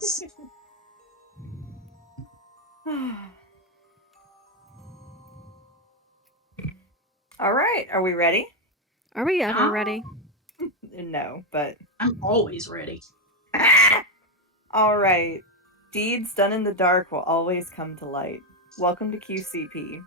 Yes. All right, are we ready? Are we ever Ah, ready? No, but I'm always ready. all right. Deeds done in the dark will always come to light. Welcome to QCP.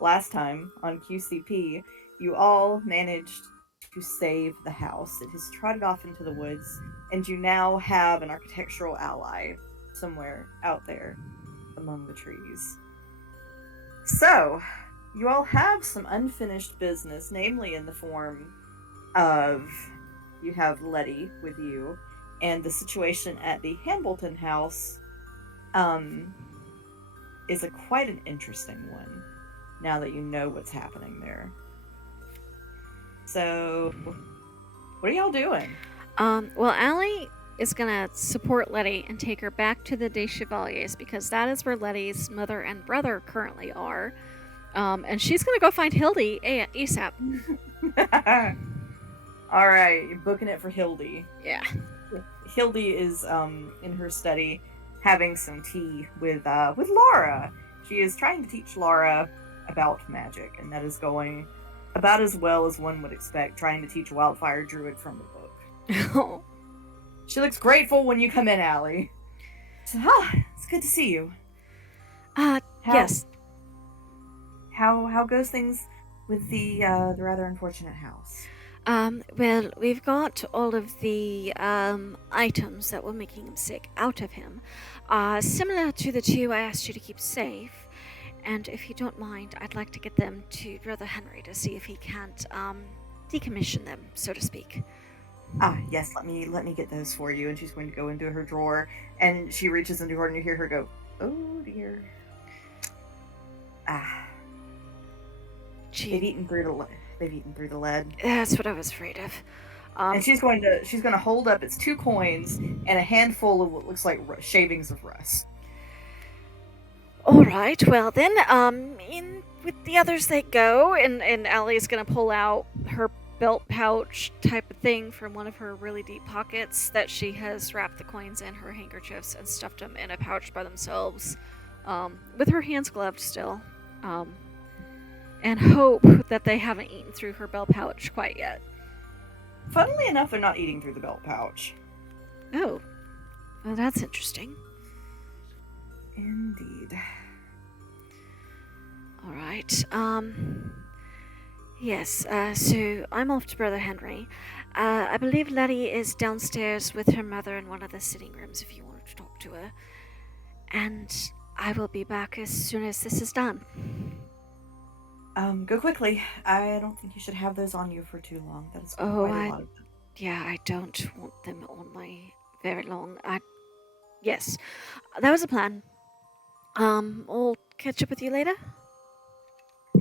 Last time on QCP, you all managed to save the house. It has trotted off into the woods, and you now have an architectural ally somewhere out there among the trees. So, you all have some unfinished business, namely in the form of you have Letty with you, and the situation at the Hambleton house um, is quite an interesting one now that you know what's happening there. So, what are y'all doing? Well, Allie is gonna support Letty and take her back to the Des Chevaliers because that is where Letty's mother and brother currently are. And she's gonna go find Hildy ASAP. All right, you're booking it for Hildy. Yeah. Hildy is in her study having some tea with Laura. She is trying to teach Laura about magic, and that is going about as well as one would expect trying to teach a wildfire druid from a book. She looks grateful when you come in, Allie. So, it's good to see you. Yes. How goes things with the rather unfortunate house? Well, we've got all of the items that were making him sick out of him. Similar to the two I asked you to keep safe. And if you don't mind, I'd like to get them to Brother Henry to see if he can't decommission them, so to speak. Yes, let me get those for you. And she's going to go into her drawer, and she reaches into her, and you hear her go, "Oh dear." Gee, They've eaten through the lead. that's what I was afraid of. And she's going to hold up its 2 coins and a handful of what looks like shavings of rust. All right, well then, in with the others they go, and Allie's gonna pull out her belt pouch type of thing from one of her really deep pockets that she has wrapped the coins in her handkerchiefs and stuffed them in a pouch by themselves, with her hands gloved still, and hope that they haven't eaten through her belt pouch quite yet. Funnily enough, they're not eating through the belt pouch. Oh, well that's interesting. Indeed. All right. Yes. So I'm off to Brother Henry. I believe Letty is downstairs with her mother in one of the sitting rooms. If you wanted to talk to her, and I will be back as soon as this is done. Go quickly. I don't think you should have those on you for too long. That is Oh, quite a lot of them. yeah, I don't want them on my very long. Yes, that was a plan. I'll catch up with you later.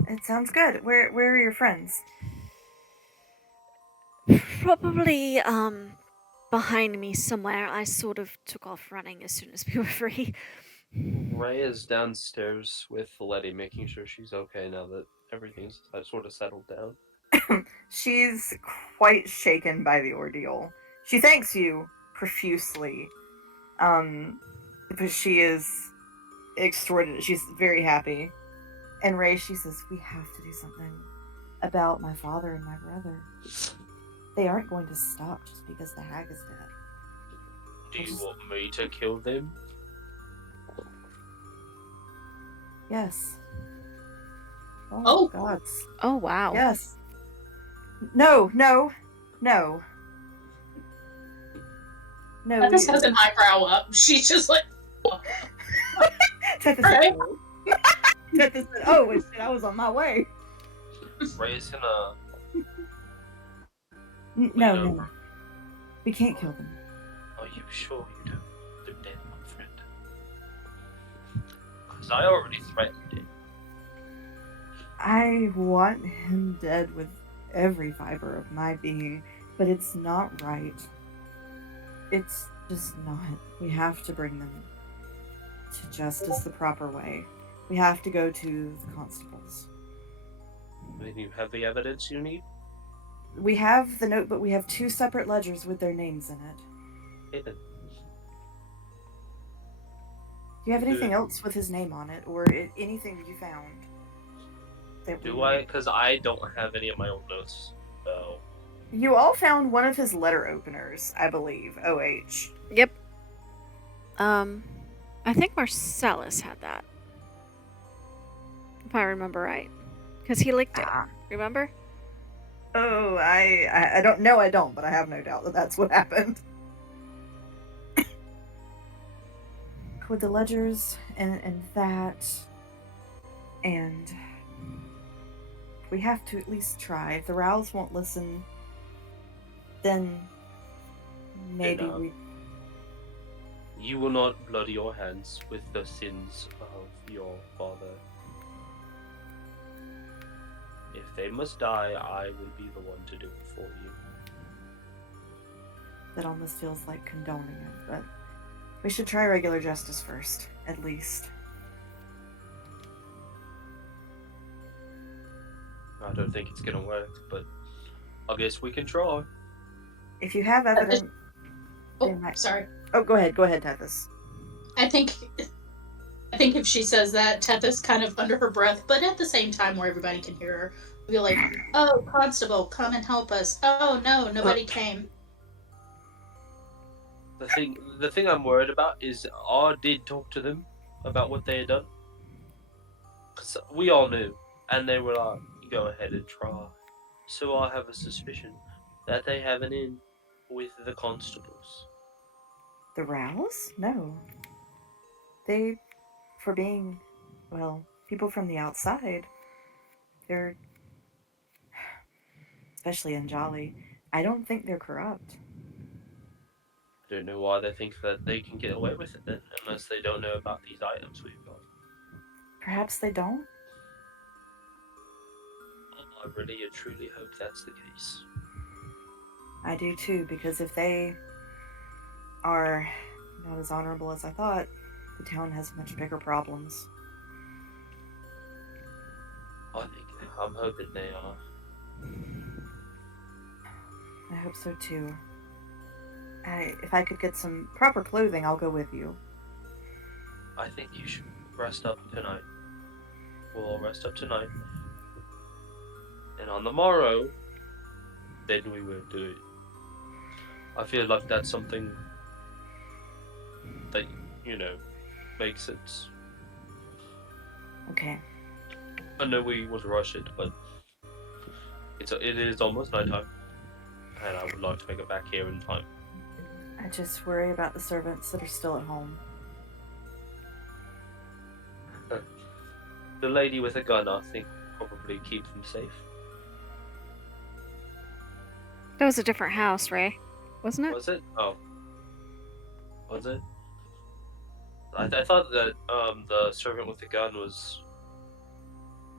It sounds good. Where are your friends? Probably, behind me somewhere. I sort of took off running as soon as we were free. Ray is downstairs with Letty, making sure she's okay now that everything's sort of settled down. She's quite shaken by the ordeal. She thanks you profusely. But she is extraordinary. She's very happy. And Ray, she says, we have to do something about my father and my brother. They aren't going to stop just because the hag is dead. Do you want me to kill them? Yes. Oh. gods. Oh, wow. Yes. No. No. This has an eyebrow up. She's just like, oh. Tethys said, oh, shit, I was on my way. Ray's gonna... No. We can't kill them. Are you sure you don't want them dead, my friend? Because I already threatened it. I want him dead with every fiber of my being, but it's not right. It's just not. We have to bring them to justice the proper way. We have to go to the constables. Then you have the evidence you need? We have the note, but we have 2 separate ledgers with their names in it. Hidden. Do you have anything else with his name on it, or anything you found? Do I? Because I don't have any of my own notes, so... You all found one of his letter openers, I believe. OH. Yep. I think Marcellus had that. If I remember right. Because he licked it. Remember? Oh, I don't know. I don't, but I have no doubt that that's what happened. With the ledgers and that, and we have to at least try. If the Rows won't listen, then maybe we... You will not bloody your hands with the sins of your father. If they must die, I will be the one to do it for you. That almost feels like condoning it, but we should try regular justice first, at least. I don't think it's gonna work, but I guess we can try. If you have evidence... Sorry. Oh, go ahead, Tethys. I think if she says that, Tethys kind of under her breath, but at the same time where everybody can hear her, will be like, oh, Constable, come and help us. Oh, no, nobody came. The thing I'm worried about is I did talk to them about what they had done. Because we all knew, and they were like, go ahead and try. So I have a suspicion that they have an in with the constables. The Rows? No. They, for being, well, people from the outside, they're, especially in Jolly, I don't think they're corrupt. I don't know why they think that they can get away with it then, unless they don't know about these items we've got. Perhaps they don't? I really and truly hope that's the case. I do too, because if they are not as honorable as I thought, the town has much bigger problems. I'm hoping they are. I hope so too. If I could get some proper clothing, I'll go with you. I think you should rest up tonight. We'll all rest up tonight. And on the morrow, then we will do it. I feel like that's something that, makes sense. Okay. I know we would rush it, but it is almost nighttime. And I would like to make it back here in time. I just worry about the servants that are still at home. The lady with a gun, I think probably keep them safe. That was a different house, Ray, wasn't it? Was it? Oh. Was it? I thought that the servant with the gun was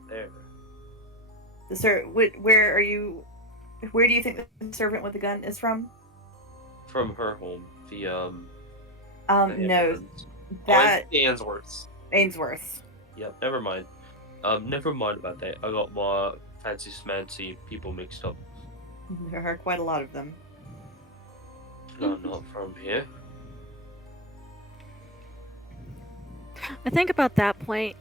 there. Where are you? Where do you think the servant with the gun is from? From her home. The No, Ambulance. that Oh, Ainsworth's. Ainsworth. Yep, never mind. Never mind about that. I got my fancy smancy people mixed up. There are quite a lot of them. No, not from here. I think about that point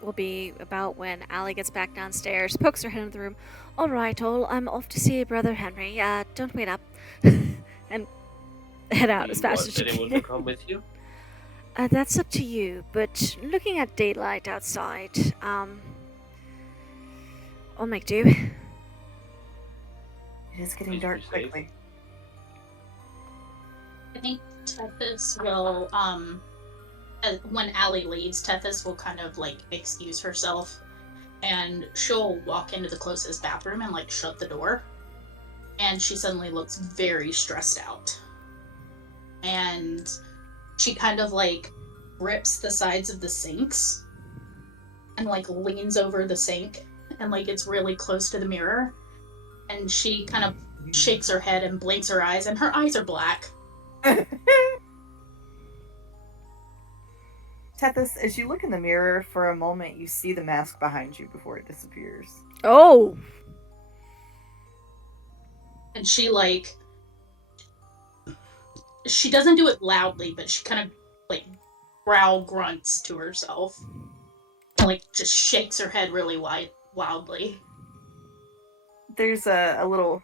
will be about when Allie gets back downstairs, pokes her head into the room. All right, I'm off to see Brother Henry. Don't wait up. And head out as fast as you anyone can. to come with you? That's up to you, but looking at daylight outside, I'll make do. It is getting Please dark be safe. quickly. I think Tethys will, when Allie leaves, Tethys will kind of like excuse herself, and she'll walk into the closest bathroom and like shut the door. And she suddenly looks very stressed out. And she kind of like grips the sides of the sinks and like leans over the sink and like gets really close to the mirror. And she kind of shakes her head and blinks her eyes, and her eyes are black. Tethys, as you look in the mirror for a moment, you see the mask behind you before it disappears. Oh! And she like, she doesn't do it loudly, but she kind of like growl grunts to herself and like just shakes her head really wildly. There's a little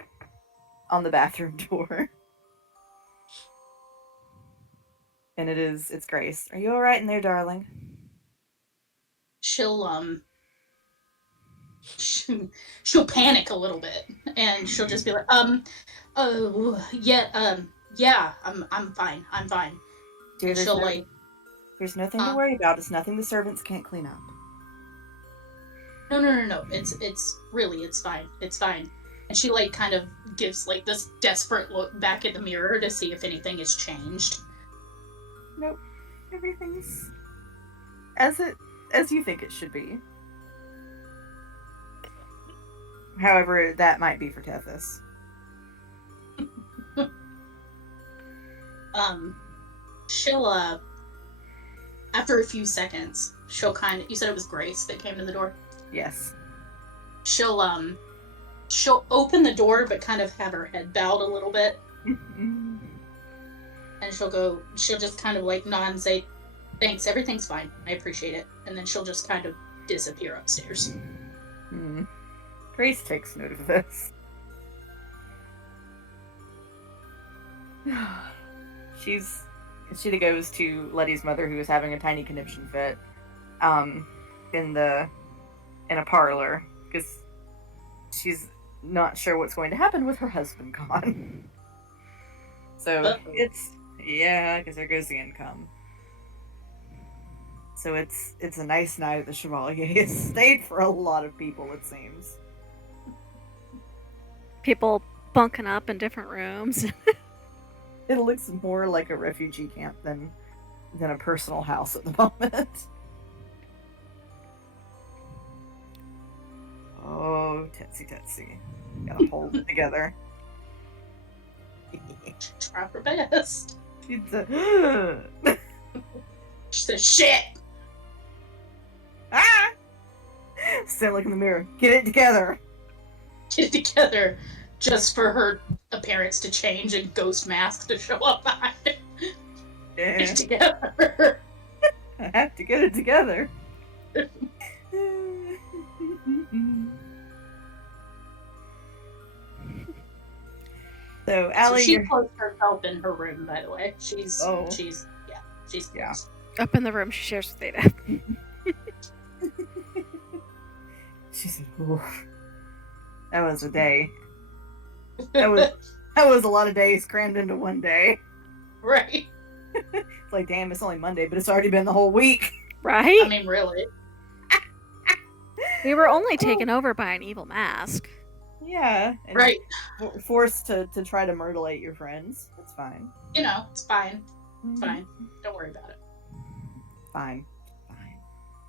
on the bathroom door. And it's Grace. Are you alright in there, darling? She'll she'll panic a little bit, and she'll just be like, oh yeah, I'm fine. Dear, She'll like, there's nothing to worry about. It's nothing the servants can't clean up. no, it's fine. And she like kind of gives like this desperate look back at the mirror to see if anything has changed. Nope. Everything's as you think it should be. However, that might be for Tethys. She'll after a few seconds, she'll kind of, you said it was Grace that came to the door? Yes. She'll open the door but kind of have her head bowed a little bit. And she'll just kind of like nod and say, thanks, everything's fine, I appreciate it. And then she'll just kind of disappear upstairs. Grace takes note of this. She goes to Letty's mother, who is having a tiny conniption fit, in a parlor, because she's not sure what's going to happen with her husband gone. So because there goes the income. So it's a nice night at the Chevalier. It's stayed for a lot of people, it seems. People bunking up in different rooms. It looks more like a refugee camp than a personal house at the moment. Oh, Tetsy. Gotta hold it together. Try her best. She's a... She says, shit! Ah! Stand like in the mirror. Get it together. Get it together just for her appearance to change and ghost mask to show up behind it. Yeah. Get it together. I have to get it together. So, Allie, she closed herself in her room, by the way. She's Yeah. Up in the room she shares with Ada. She said, oof. That was a day. That was a lot of days crammed into one day. right. It's like, damn, it's only Monday, but it's already been the whole week. Right? I mean, really. We were only taken over by an evil mask. Yeah. And Right. Forced to try to mutilate your friends. That's fine. You know, it's fine. It's Mhm. fine. Don't worry about it. Fine.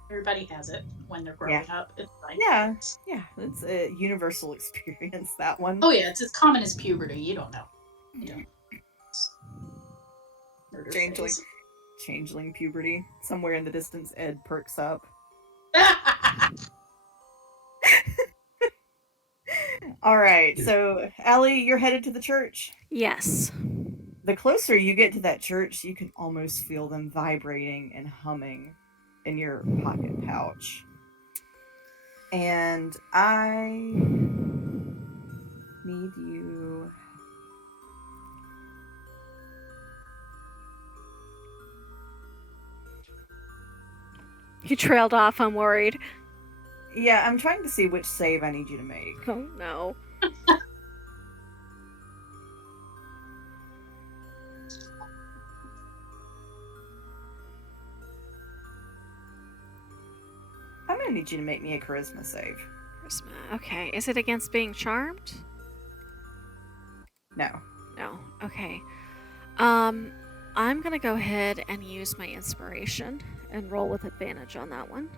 Everybody has it when they're growing up. It's fine. Yeah. Yeah. It's a universal experience, that one. Oh yeah, it's as common as puberty. You don't know. You don't. Murder phase. Changeling puberty. Somewhere in the distance, Ed perks up. All right. So, Allie, you're headed to the church. Yes. The closer you get to that church, you can almost feel them vibrating and humming in your pocket pouch. And I need you. He trailed off, I'm worried. Yeah, I'm trying to see which save I need you to make. Oh no. I'm gonna need you to make me a charisma save. Charisma. Okay. Is it against being charmed? No. No. Okay. I'm gonna go ahead and use my inspiration and roll with advantage on that one.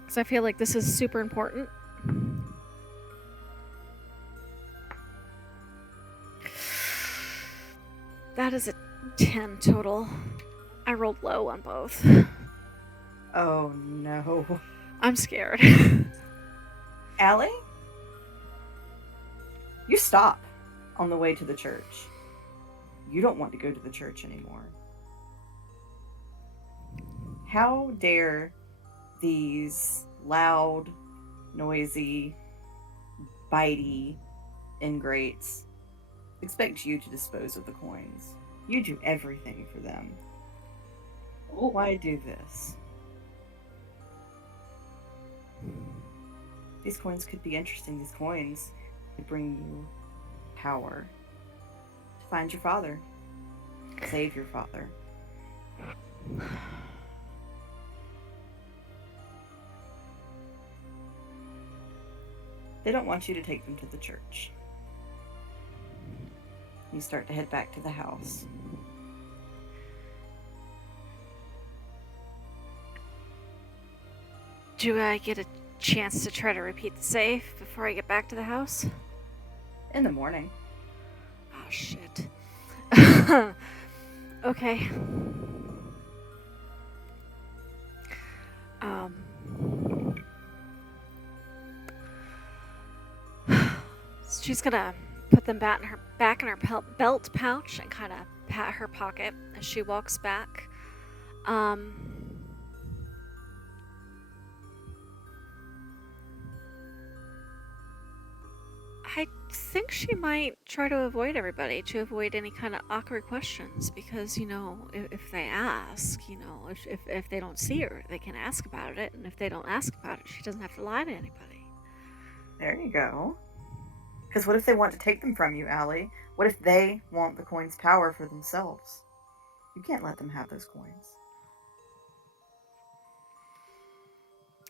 Because I feel like this is super important. That is a 10 total. I rolled low on both. Oh no. I'm scared. Allie? You stop on the way to the church. You don't want to go to the church anymore. How dare these loud, noisy, bitey ingrates expect you to dispose of the coins? You do everything for them. Why do this? These coins could be interesting. These coins could bring you power to find your father, save your father. They don't want you to take them to the church. You start to head back to the house. Do I get a chance to try to repeat the save before I get back to the house? In the morning. Oh, shit. Okay. She's gonna put them back in her belt pouch and kind of pat her pocket as she walks back. I think she might try to avoid everybody, to avoid any kind of awkward questions, because, you know, if they ask, you know, if they don't see her, they can ask about it, and if they don't ask about it, she doesn't have to lie to anybody. There you go. Because what if they want to take them from you, Allie? What if they want the coin's power for themselves? You can't let them have those coins.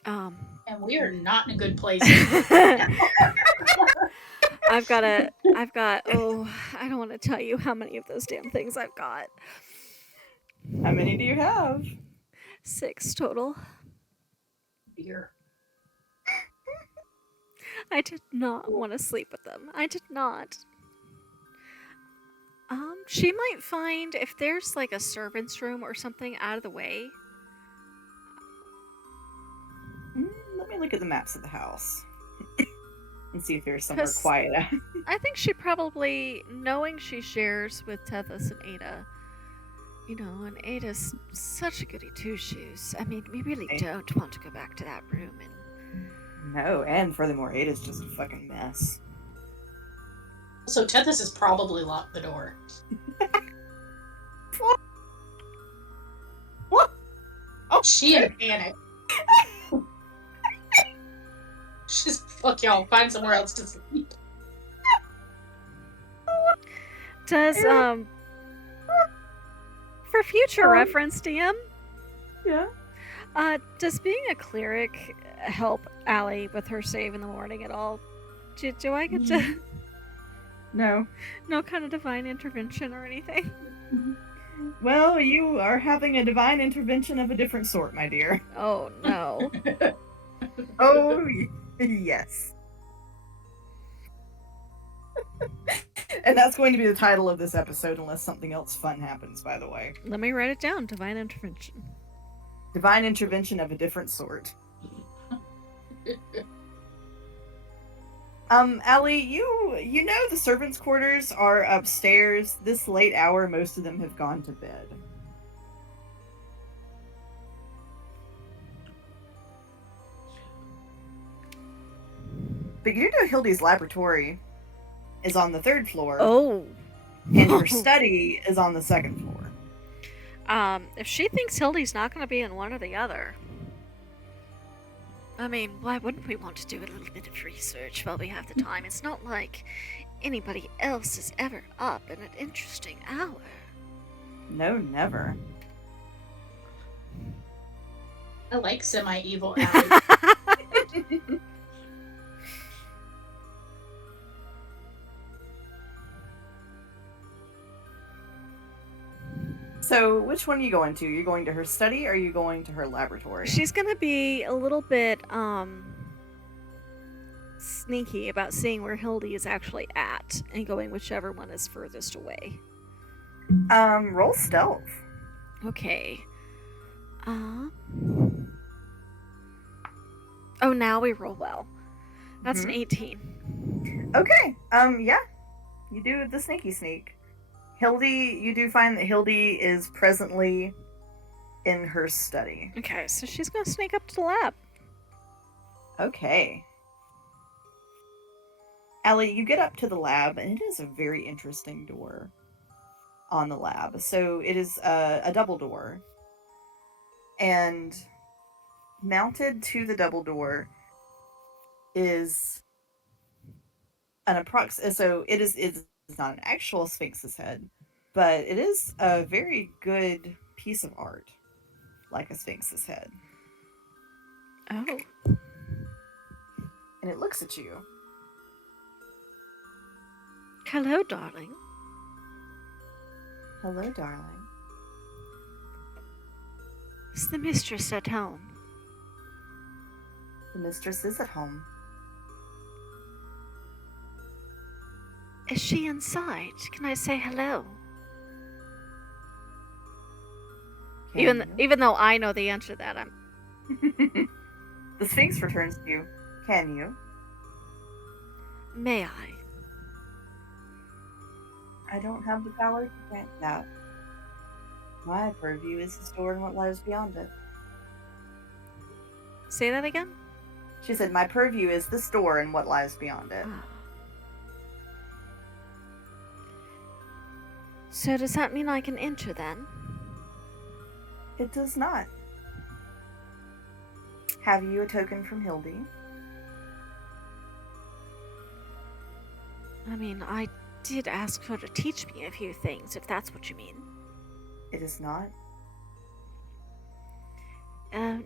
And we are not in a good place. I've got, oh, I don't want to tell you how many of those damn things I've got. How many do you have? 6 total. Beer. I did not want to sleep with them. I did not. She might find if there's like a servant's room or something out of the way. Let me look at the maps of the house. And see if there's somewhere quiet. I think she probably, knowing she shares with Tethys and Ada, you know, and Ada's such a goody two-shoes. I mean, we really don't want to go back to that room and... No, and furthermore, Ada's just a fucking mess. So Tethys has probably locked the door. What? Oh, she in a panic. She's fuck y'all. Find somewhere else to sleep. Does for future reference, DM? Yeah. Does being a cleric help Allie with her save in the morning at all? Do I get to No. no kind of divine intervention or anything? Well, you are having a divine intervention of a different sort, my dear. Oh no. Oh, yes. And that's going to be the title of this episode, unless something else fun happens, by the way. Let me write it down. Divine intervention. Divine intervention of a different sort. Allie, you know the servants' quarters are upstairs. This late hour, most of them have gone to bed. But you know Hildy's laboratory is on the 3rd floor. Oh. And her study is on the 2nd floor. If she thinks Hildy's not going to be in one or the other. I mean, why wouldn't we want to do a little bit of research while we have the time? It's not like anybody else is ever up in an interesting hour. No, never. I like semi-evil Allie. So, which one are you going to? Are you going to her study or are you going to her laboratory? She's going to be a little bit, sneaky about seeing where Hildy is actually at and going whichever one is furthest away. Roll stealth. Okay. Oh, now we roll well. That's an 18. Okay. Yeah. You do the sneaky sneak. Hildy, you do find that Hildy is presently in her study. Okay, so she's gonna sneak up to the lab. Okay. Allie, you get up to the lab, and it is a very interesting door on the lab. So it is a double door. And mounted to the double door is an so it's not an actual Sphinx's head, but it is a very good piece of art, like a Sphinx's head. Oh. And it looks at you. Hello, darling. Hello, darling. Is the mistress at home? The mistress is at home. Is she inside? Can I say hello? Can Even though I know the answer to that, I'm... you? The Sphinx returns to you. Can you? May I? I don't have the power to grant that. My purview is the store and what lies beyond it. Say that again? She said, my purview is the store and what lies beyond it. Ah. So does that mean I can enter then? It does not. Have you a token from Hildy? I mean, I did ask her to teach me a few things, if that's what you mean. It is not.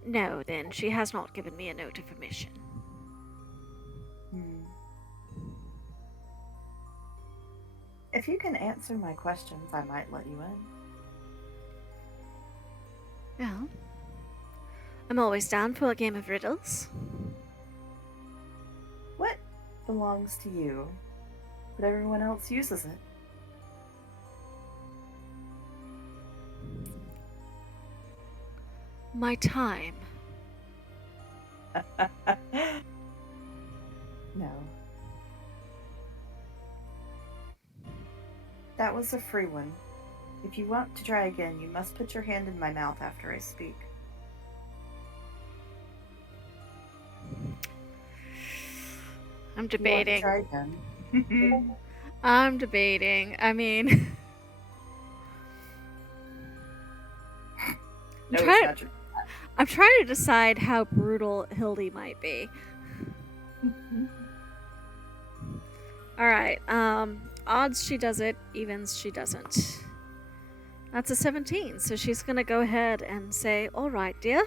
No, then. She has not given me a note of permission. If you can answer my questions, I might let you in. Well, I'm always down for a game of riddles. What belongs to you, but everyone else uses it? My time. No. That was a free one. If you want to try again, you must put your hand in my mouth after I speak. I'm If you want to debating. try again. I'm debating. I mean... No, it's not your... I'm trying to decide how brutal Hildy might be. Alright, odds she does it, evens she doesn't. That's a 17, so she's gonna go ahead and say, alright, dear.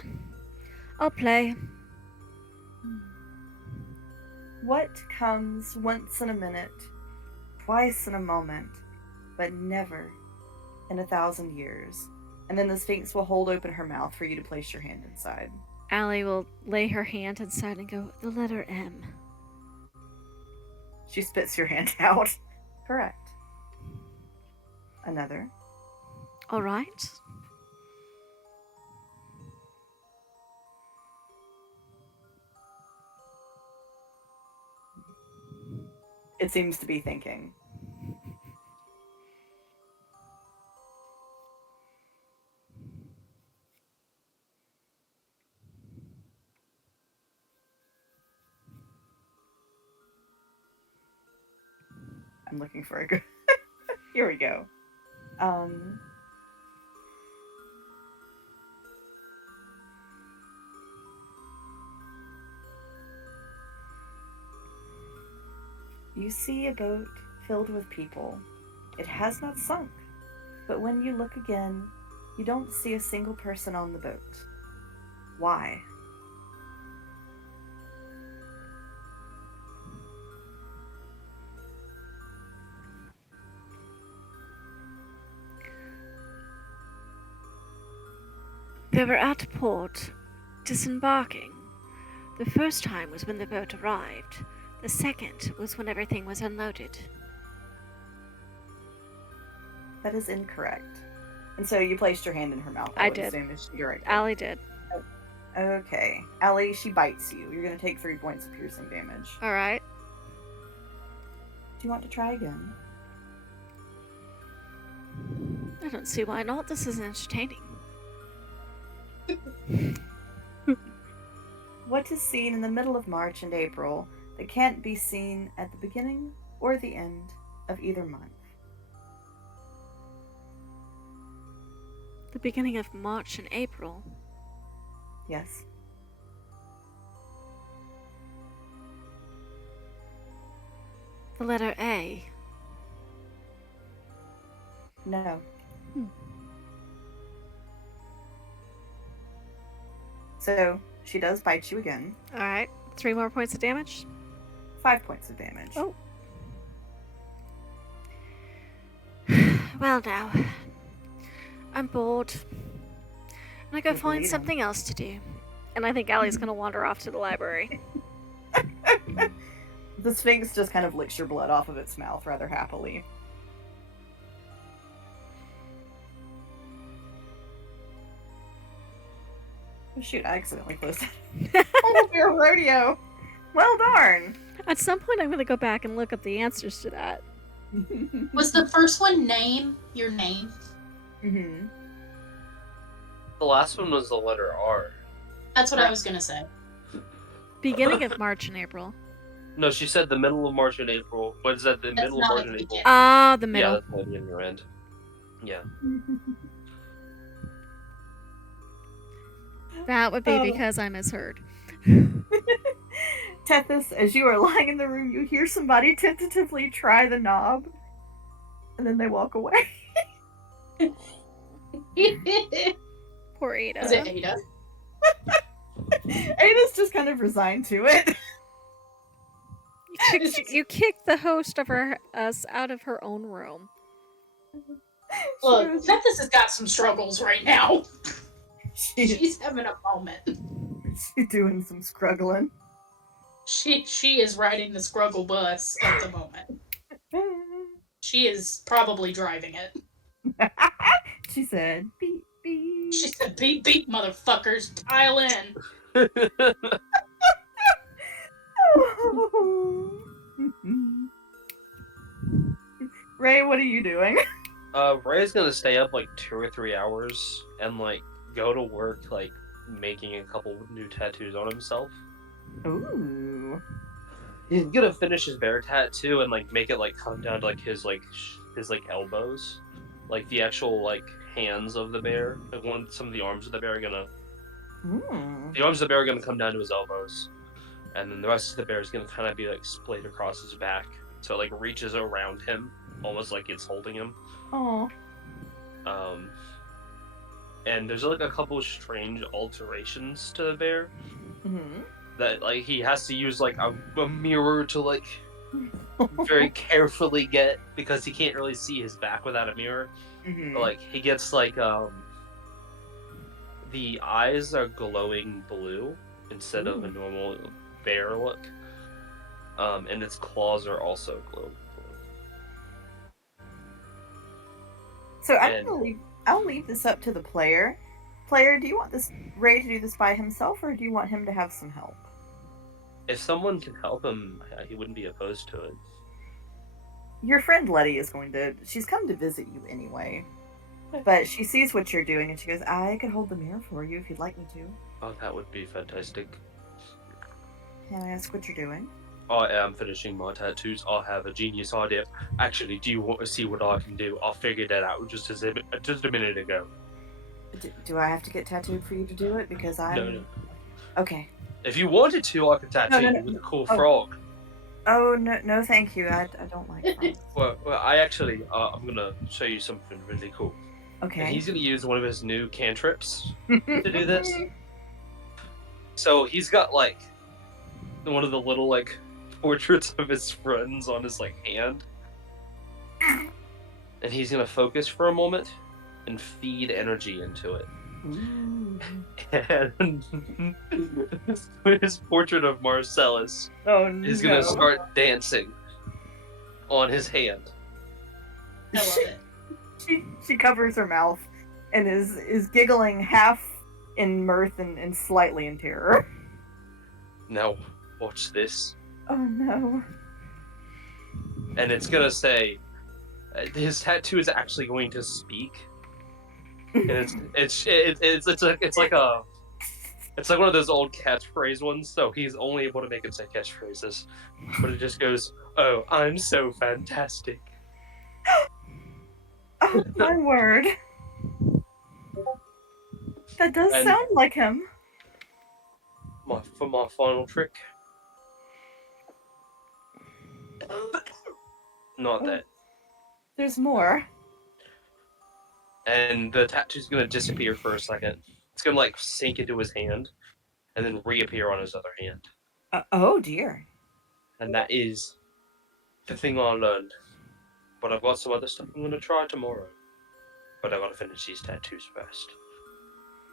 I'll play. What comes once in a minute, twice in a moment, but never in 1,000 years? And then the Sphinx will hold open her mouth for you to place your hand inside. Allie will lay her hand inside and go, the letter M. She spits your hand out. Correct. Another. All right. It seems to be thinking. I'm looking for a good... Here we go. You see a boat filled with people. It has not sunk, but when you look again, you don't see a single person on the boat. Why? They were at port, disembarking. The first time was when the boat arrived. The second was when everything was unloaded. That is incorrect. And so you placed your hand in her mouth. I would did. assume is you're right. Allie did. Okay. Allie, she bites you. You're going to take 3 points of piercing damage. All right. Do you want to try again? I don't see why not. This is entertaining. What is seen in the middle of March and April that can't be seen at the beginning or the end of either month? The beginning of March and April. Yes. The letter A. No. So, she does bite you again. All right. 3 more points of damage. 5 points of damage. Oh. Well, now. I'm bored. I'm gonna go Can't find believe something else to do. And I think Allie's gonna wander off to the library. The Sphinx just kind of licks your blood off of its mouth rather happily. Oh, shoot, I accidentally closed it. Oh, your rodeo! Well darn! At some point, I'm gonna go back and look up the answers to that. Was the first one name your name? Mm-hmm. The last one was the letter R. That's what I was gonna say. Beginning of March and April. No, she said the middle of March and April. What is that? The That's middle of not March at and the April. beginning. Ah, the Yeah, middle. that's maybe in your end. Yeah. That would be Oh. because I misheard. Tethys, as you are lying in the room, you hear somebody tentatively try the knob, and then they walk away. Poor Ada. Was it Ada? Ada's just kind of resigned to it. You kicked the host of us out of her own room. Look, She Tethys has got some struggles right now. she's She's having a moment. doing some scruggling. She is riding the Scruggle bus at the moment. She is probably driving it. She said, beep, beep. She said, beep beep, motherfuckers, pile in. Ray, what are you doing? Ray's gonna stay up like 2 or 3 hours and like go to work like making a couple new tattoos on himself. Ooh. He's gonna finish his bear tattoo and like make it like come down to like his elbows, like the actual like hands of the bear. Like some of the arms of the bear are gonna. The arms of the bear are gonna come down to his elbows, and then the rest of the bear is gonna kind of be like splayed across his back, so it like reaches around him, almost like it's holding him. Oh. and there's like a couple strange alterations to the bear Mm-hmm. that like he has to use like a mirror to like very carefully get because he can't really see his back without a mirror. Mm-hmm. But like he gets like the eyes are glowing blue instead of a Ooh. normal bear look. And its claws are also glowing blue. So And I'll leave this up to the player. Player, do you want Ray to do this by himself, or do you want him to have some help? if someone can help him, he wouldn't be opposed to it. Your friend Letty is she's come to visit you anyway. But she sees what you're doing and she goes, I could hold the mirror for you if you'd like me to. Oh, that would be fantastic. Can I ask what you're doing? I am finishing my tattoos. I have a genius idea. Actually, do you want to see what I can do? I figured that out just a minute ago. Do I have to get tattooed for you to do it? Because I'm... No. Okay. If you wanted to, I could tattoo No. you with a cool frog. Oh, no, thank you. I don't like frogs. Well, I actually, I'm gonna show you something really cool. Okay. And he's gonna use one of his new cantrips to do this. So he's got like one of the little like portraits of his friends on his like hand, and he's gonna focus for a moment and feed energy into it. Ooh. And his portrait of Marcellus is gonna start dancing on his hand. I love it. She covers her mouth and is giggling half in mirth and slightly in terror. Now, watch this. Oh no. And it's gonna say, his tattoo is actually going to speak. And it's like one of those old catchphrase ones. So he's only able to make it say catchphrases, but it just goes, "Oh, I'm so fantastic." Oh my word. That does And- sound like him. For my final trick. Not that. There's more. And the tattoo's gonna disappear for a second. It's gonna like sink into his hand, and then reappear on his other hand. Oh dear. And that is the thing I learned. But I've got some other stuff I'm gonna try tomorrow. But I gotta finish these tattoos first.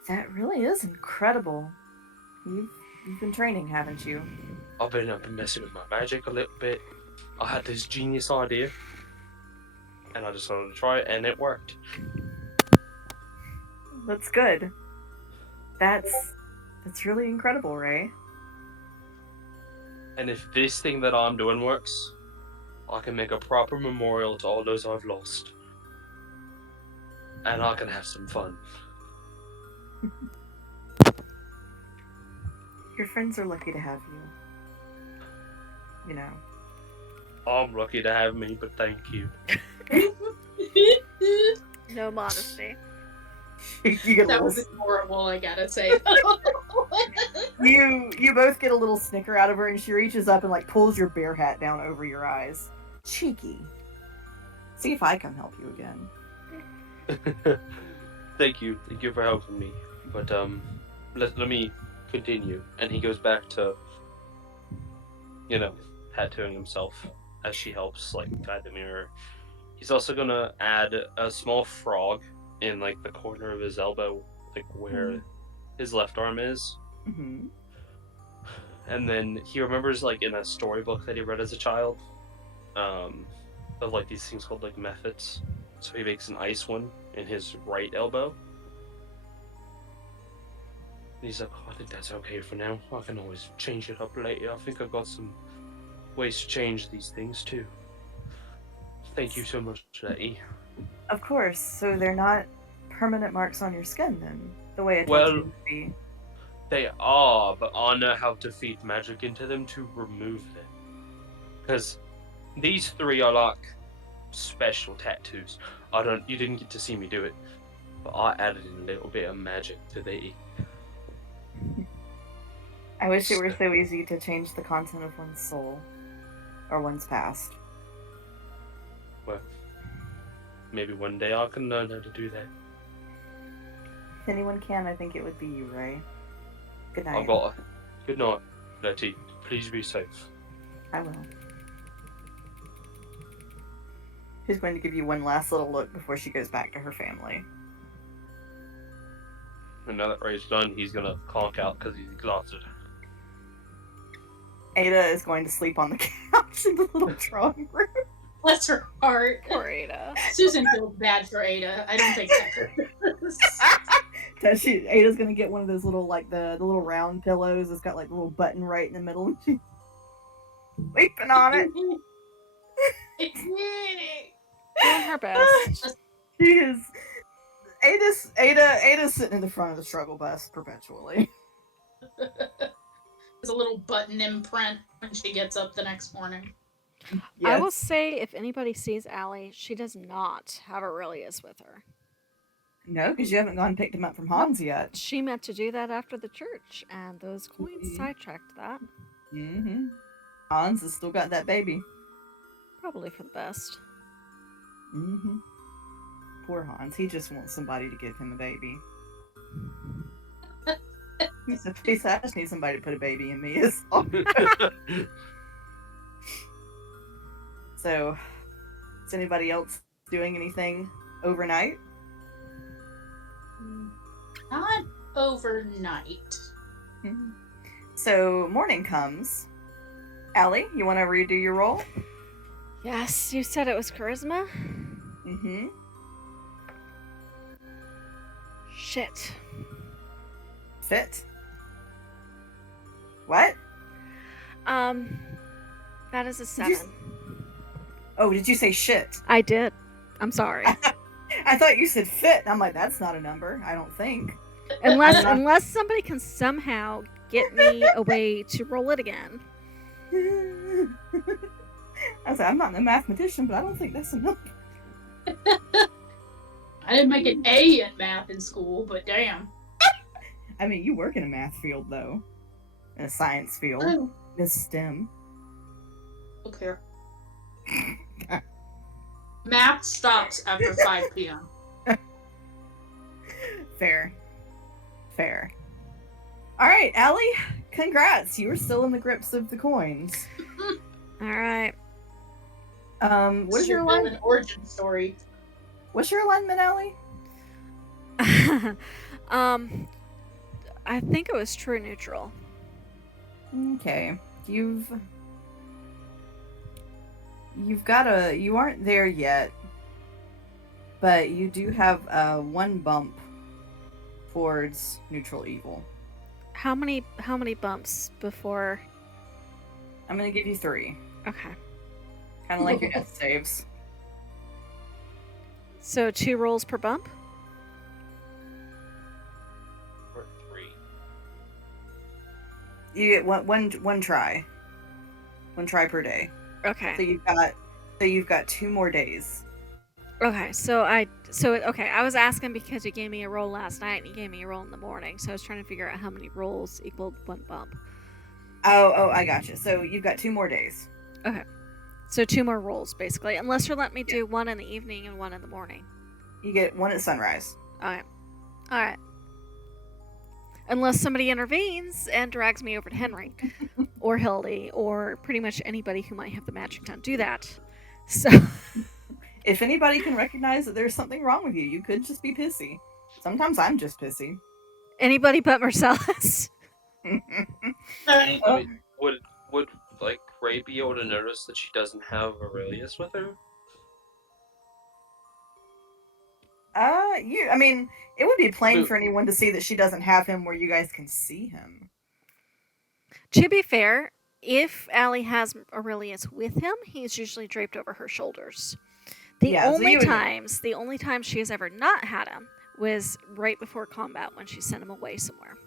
That really is incredible. You've been training, haven't you? I've been messing with my magic a little bit. I had this genius idea, and I just wanted to try it, and it worked. That's good. That's really incredible, Ray. And if this thing that I'm doing works, I can make a proper memorial to all those I've lost. And I can have some fun. Your friends are lucky to have you. You know. I'm lucky to have me, but thank you. No modesty. You get a That little, was horrible, I gotta say. you both get a little snicker out of her, and she reaches up and like pulls your bear hat down over your eyes. Cheeky. See if I can help you again. Thank you for helping me. But let me continue. And he goes back to, tattooing himself as she helps like guide the mirror. He's also gonna add a small frog in like the corner of his elbow, like where his left arm is. Mm-hmm. And then he remembers like in a storybook that he read as a child, of like these things called like methods. So he makes an ice one in his right elbow. And he's like, oh, I think that's okay for now. I can always change it up later. I think I've got some ways to change these things too. Thank you so much, Letty. Of course. So they're not permanent marks on your skin then, the way a Well- tattoo would be. They are, but I know how to feed magic into them to remove them. Because these three are like special tattoos. You didn't get to see me do it, but I added a little bit of magic to the. I wish it were so easy to change the content of one's soul. Or one's past. Well, maybe one day I can learn how to do that. If anyone can, I think it would be you, Ray. Good night. I've got a good night, Letty. Please be safe. I will. She's going to give you one last little look before she goes back to her family. And now that Ray's done, he's gonna conk out because he's exhausted. Ada is going to sleep on the couch in the little drawing room. Bless her heart. Poor Ada. Susan feels bad for Ada. I don't think Does she? Ada's gonna get one of those little, like, the little round pillows. It's got like a little button right in the middle, and she's sleeping on it. Doing her best. She is. Ada's sitting in the front of the struggle bus perpetually. There's a little button imprint when she gets up the next morning. I will say, if anybody sees Allie, she does not have Aurelius with her. No, because you haven't gone and picked him up from Hans yet. She meant to do that after the church, and those coins sidetracked that. Mm-hmm. Hans has still got that baby. Probably for the best. Mm-hmm. Poor Hans. He just wants somebody to give him a baby. He said, I just need somebody to put a baby in me. Is all. So, is anybody else doing anything overnight? Not overnight. So, morning comes. Allie, you want to redo your roll? Yes, you said it was charisma? Mm-hmm. Shit. Fit. What? That is a 7. Oh, did you say shit? I did. I'm sorry. I thought you said fit. I'm like, that's not a number. I don't think. Unless somebody can somehow get me a way to roll it again. I was like, I'm not a mathematician, but I don't think that's a number. I didn't make an A in math in school, but damn. I mean, you work in a math field, though. In a science field. Oh, It's STEM. okay. Math stops after 5 p.m. Fair. All right, Allie, congrats. You were still in the grips of the coins. All right. What is your An alignment? origin story? What's your alignment, Allie? I think it was true neutral. Okay. You aren't there yet, but you do have one bump towards neutral evil. How many bumps before? I'm gonna give you 3. Okay. Kind of like your death saves. So 2 rolls per bump? Or 3. You get one try. One try per day. Okay. So you've got 2 more days. Okay, I was asking because you gave me a roll last night and you gave me a roll in the morning, so I was trying to figure out how many rolls equaled 1 bump. Oh, I gotcha. So you've got 2 more days. Okay. So 2 more rolls, basically. Unless you're letting me do 1 in the evening and 1 in the morning. You get 1 at sunrise. Alright. Unless somebody intervenes and drags me over to Henry. Or Hildy, or pretty much anybody who might have the magic to do that. So... If anybody can recognize that there's something wrong with you, you could just be pissy. Sometimes I'm just pissy. Anybody but Marcellus. I mean, would like Ray be able to notice that she doesn't have Aurelius with her? I mean, it would be plain for anyone to see that she doesn't have him where you guys can see him. To be fair, if Allie has Aurelius with him, he's usually draped over her shoulders. The only time she has ever not had him was right before combat when she sent him away somewhere.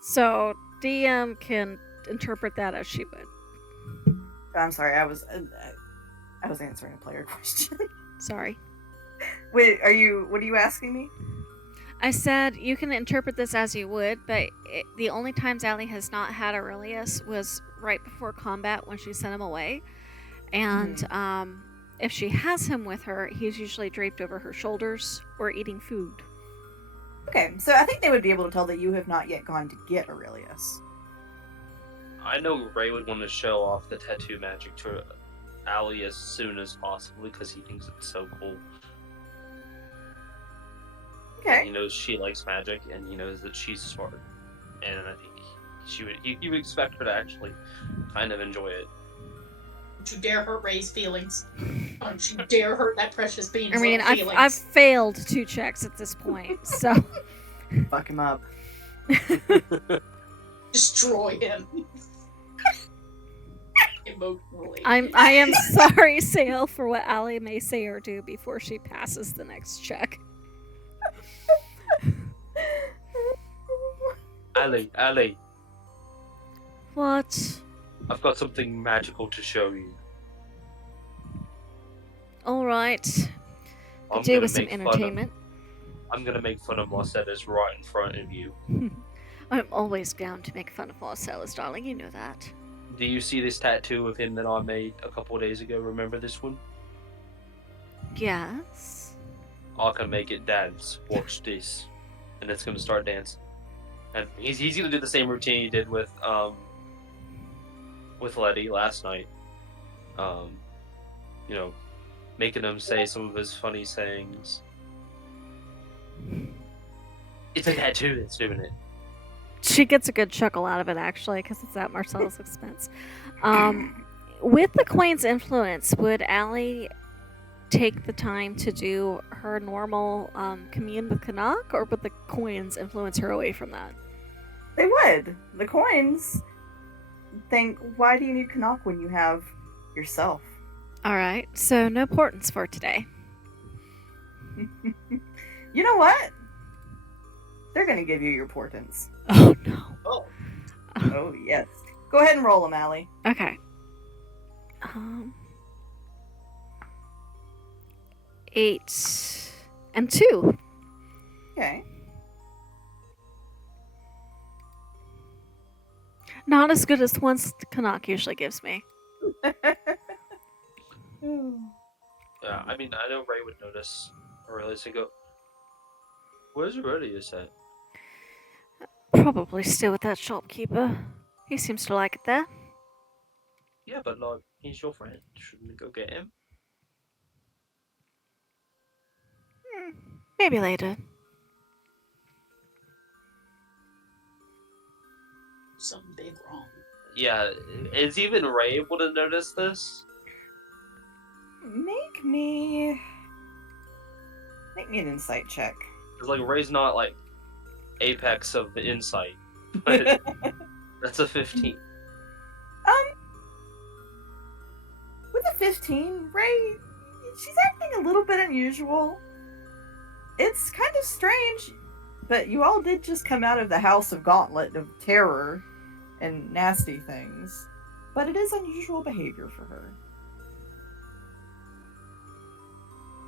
So DM can interpret that as she would. I'm sorry, I was answering a player question. Sorry. Wait, what are you asking me? I said you can interpret this as you would, but the only times Allie has not had Aurelius was right before combat when she sent him away. And if she has him with her, he's usually draped over her shoulders or eating food. Okay, so I think they would be able to tell that you have not yet gone to get Aurelius. I know Ray would want to show off the tattoo magic to Allie as soon as possible because he thinks it's so cool. Okay. He knows she likes magic, and he knows that she's smart. And I think he would expect her to actually kind of enjoy it. Don't you dare hurt Ray's feelings. Don't you dare hurt that precious being's I mean, little feelings. I've failed 2 checks at this point, so Fuck him up. Destroy him. Emotionally. I am sorry, Sale, for what Allie may say or do before she passes the next check. Allie, What? I've got something magical to show you. All right. I'm Could do gonna with some make fun of- entertainment. I'm gonna make fun of Marcellus right in front of you. I'm always down to make fun of Marcellus, darling. You know that. Do you see this tattoo of him that I made a couple of days ago? Remember this one? Yes. I can make it dance. Watch this. And it's gonna start dancing. And he's gonna do the same routine he did with Letty last night. You know, making him say some of his funny sayings. It's a tattoo that's doing it. She gets a good chuckle out of it, actually, because it's at Marcella's expense. With the coin's influence, would Allie take the time to do her normal commune with Canuck, or would the coins influence her away from that? They would. The coins think, why do you need Canuck when you have yourself? All right, so no portents for today. You know what? They're gonna give you your portents. Oh no. Oh. Oh yes. Go ahead and roll them, Allie. Okay. 8 and 2. Okay. Not as good as the ones Canuck usually gives me. Yeah, I mean, I know Ray would notice Aurelius and go, "Where's Aurelius at?" Probably still with that shopkeeper. He seems to like it there. Yeah, but like, he's your friend. Shouldn't we go get him? Maybe later. Something big wrong. Yeah, is even Ray able to notice this? Make me an insight check. Because like Ray's not like apex of the insight, but that's a 15. With a 15, Ray, she's acting a little bit unusual. It's kind of strange, but you all did just come out of the House of Gauntlet of terror and nasty things. But it is unusual behavior for her.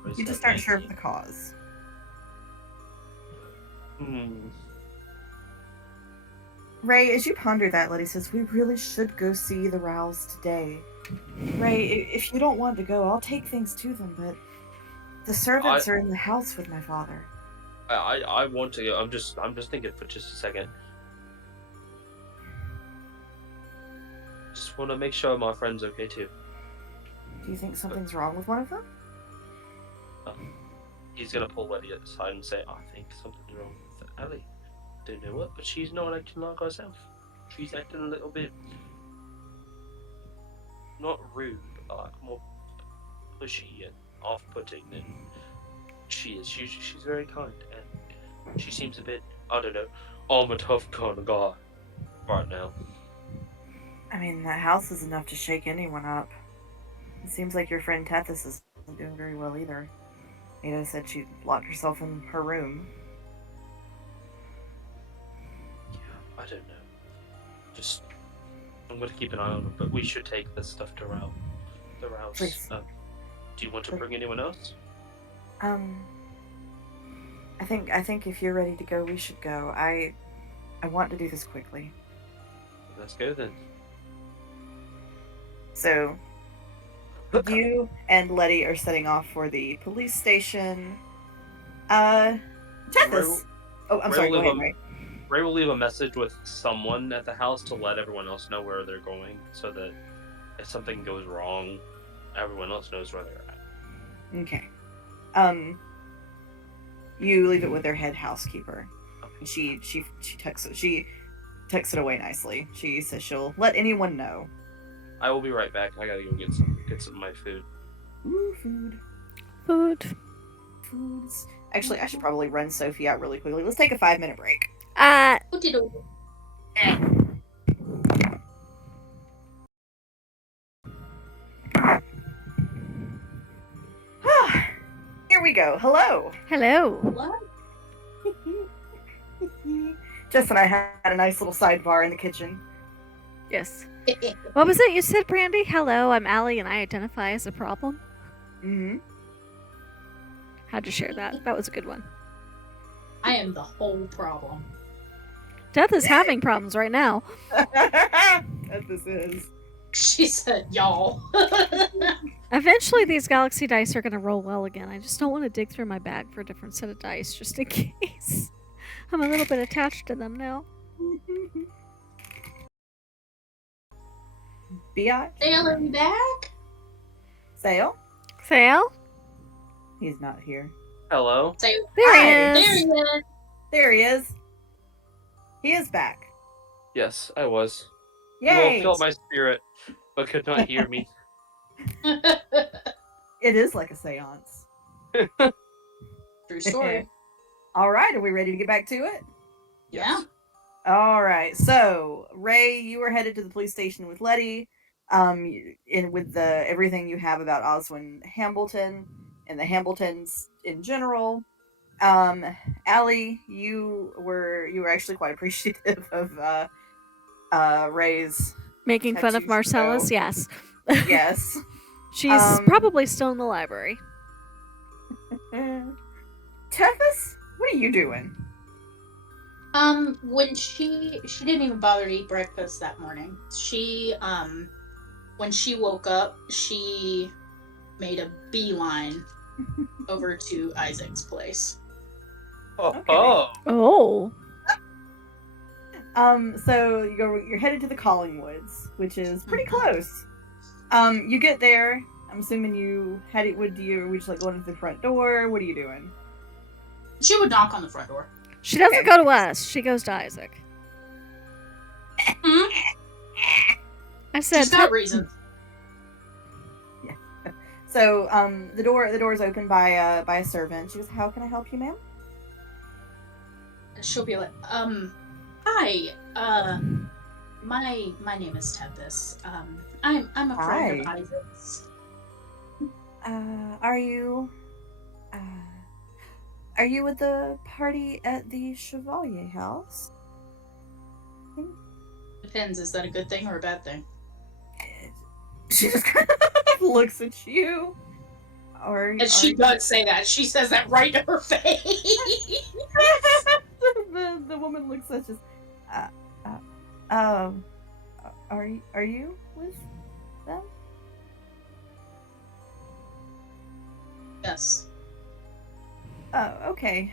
Ray's You just at aren't sure of 19. the cause. Ray, as you ponder that, Letty says, we really should go see the Rouse today. Ray, if you don't want to go, I'll take things to them, but the servants are in the house with my father. I want to go. I'm just thinking for just a second. Just want to make sure my friend's okay too. Do you think something's wrong with one of them? He's gonna pull Letty aside and say, "I think something's wrong with Ellie. Don't know what, but she's not acting like herself. She's acting a little bit not rude, but like more pushy and off-putting than she is. She's very kind, and she seems a bit, I don't know, I'm a tough kind of guy right now." I mean, that house is enough to shake anyone up. It seems like your friend Tethys isn't doing very well either. Ada said she locked herself in her room. Yeah, I don't know. Just, I'm gonna keep an eye on her, but we should take this stuff to the Rouse. Please. Do you want to bring anyone else? I think if you're ready to go, we should go. I want to do this quickly. Let's go then. So, You and Letty are setting off for the police station. Tethys. Oh, I'm Ray sorry. will Go leave ahead, Ray. Ray will leave a message with someone at the house to let everyone else know where they're going, so that if something goes wrong, everyone else knows where they're at. Okay. You leave it with their head housekeeper. Okay. She tucks it away nicely. She says she'll let anyone know. I will be right back. I gotta go get some of my food. Ooh, food. Foods. Actually, I should probably run Sophie out really quickly. Let's take a 5-minute break. Here we go. Hello. Hello. What? Jess and I had a nice little sidebar in the kitchen. Yes. What was it you said, Brandy? Hello, I'm Allie and I identify as a problem. Mm-hmm. How'd you share that? That was a good one. I am the whole problem. Death is having problems right now. That this is. She said, y'all. Eventually, these galaxy dice are going to roll well again. I just don't want to dig through my bag for a different set of dice, just in case. I'm a little bit attached to them now. Biatch? Sailing back? Sail? Sail? He's not here. Hello. Say, There he Hi, is. there he is. There he is. He is back. Yes, I was. Yay! You all felt my spirit, but could not hear me. It is like a seance. True story. All right, are we ready to get back to it? Yeah. All right. So, Ray, you were headed to the police station with Letty, with the everything you have about Oswin Hambleton and the Hambletons in general. Allie, you were actually quite appreciative of Ray's Making fun of tattoo Marcellus? show. Yes. Yes. She's probably still in the library. Tethys, what are you doing? When she didn't even bother to eat breakfast that morning. She, when she woke up, she made a beeline over to Isaac's place. Oh, Okay. Oh. So you're headed to the Collingwoods, which is pretty close. You get there. I'm assuming you had it. Would you just like going to the front door? What are you doing? She would knock on the front door. She doesn't go to us. She goes to Isaac. Hmm? I said, She's got reasons. So the door is opened by a servant. She goes, "How can I help you, ma'am?" She'll be like, hi, my name is Tempest. I'm a friend of Hi. Isaac's. Are you with the party at the Chevalier House? Depends, is that a good thing or a bad thing? She just kind of looks at you. And she does say that. She says that right to her face. the woman looks at just. Are you with them? Yes. Okay.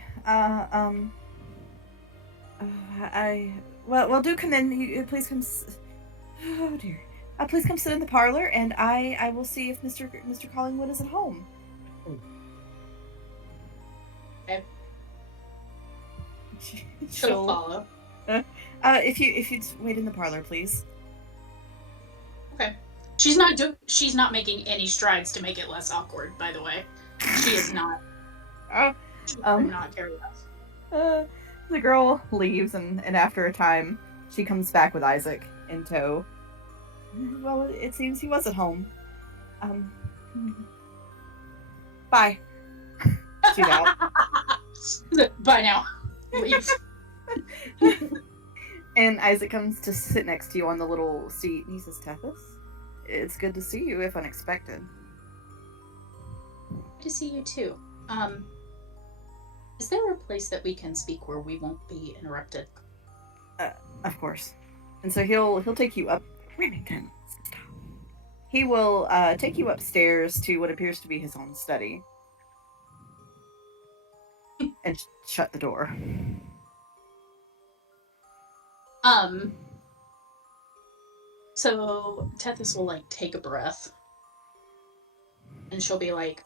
Well, do come in. You please come. Oh dear. Please come sit in the parlor, and I will see if Mr. Collingwood is at home. Okay. She'll follow. If you'd wait in the parlor, please. Okay. She's not making any strides to make it less awkward, by the way. She is not. She would not carry us. The girl leaves, and after a time, she comes back with Isaac in tow. Well, it seems he was at home. Bye. She's out. Bye now. Leave. And Isaac comes to sit next to you on the little seat, and he says, "Tethys, it's good to see you, if unexpected." Good to see you too. Is there a place that we can speak where we won't be interrupted? Of course. And so he'll take you up. Remington, stop. He will take you upstairs to what appears to be his own study. And shut the door. So Tethys will like take a breath. And she'll be like,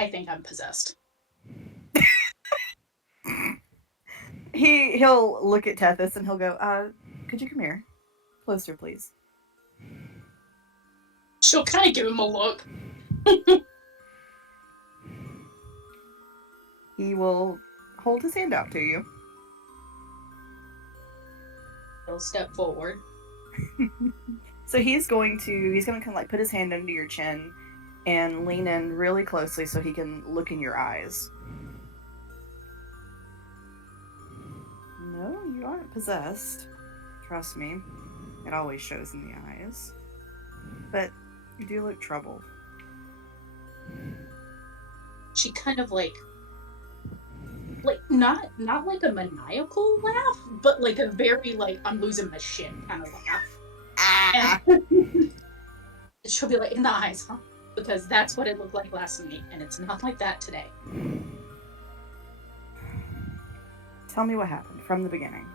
I think I'm possessed. He'll look at Tethys and he'll go, could you come here? Closer, please. She'll kind of give him a look. He will hold his hand out to you. He'll step forward. So he's going to kind of like put his hand under your chin and lean in really closely so he can look in your eyes. No, you aren't possessed. Trust me. It always shows in the eyes. But you do look troubled. She kind of like not like a maniacal laugh, but like a very like I'm losing my shit kind of laugh. And she'll be like, in the eyes, huh? Because that's what it looked like last night, and it's not like that today. Tell me what happened from the beginning.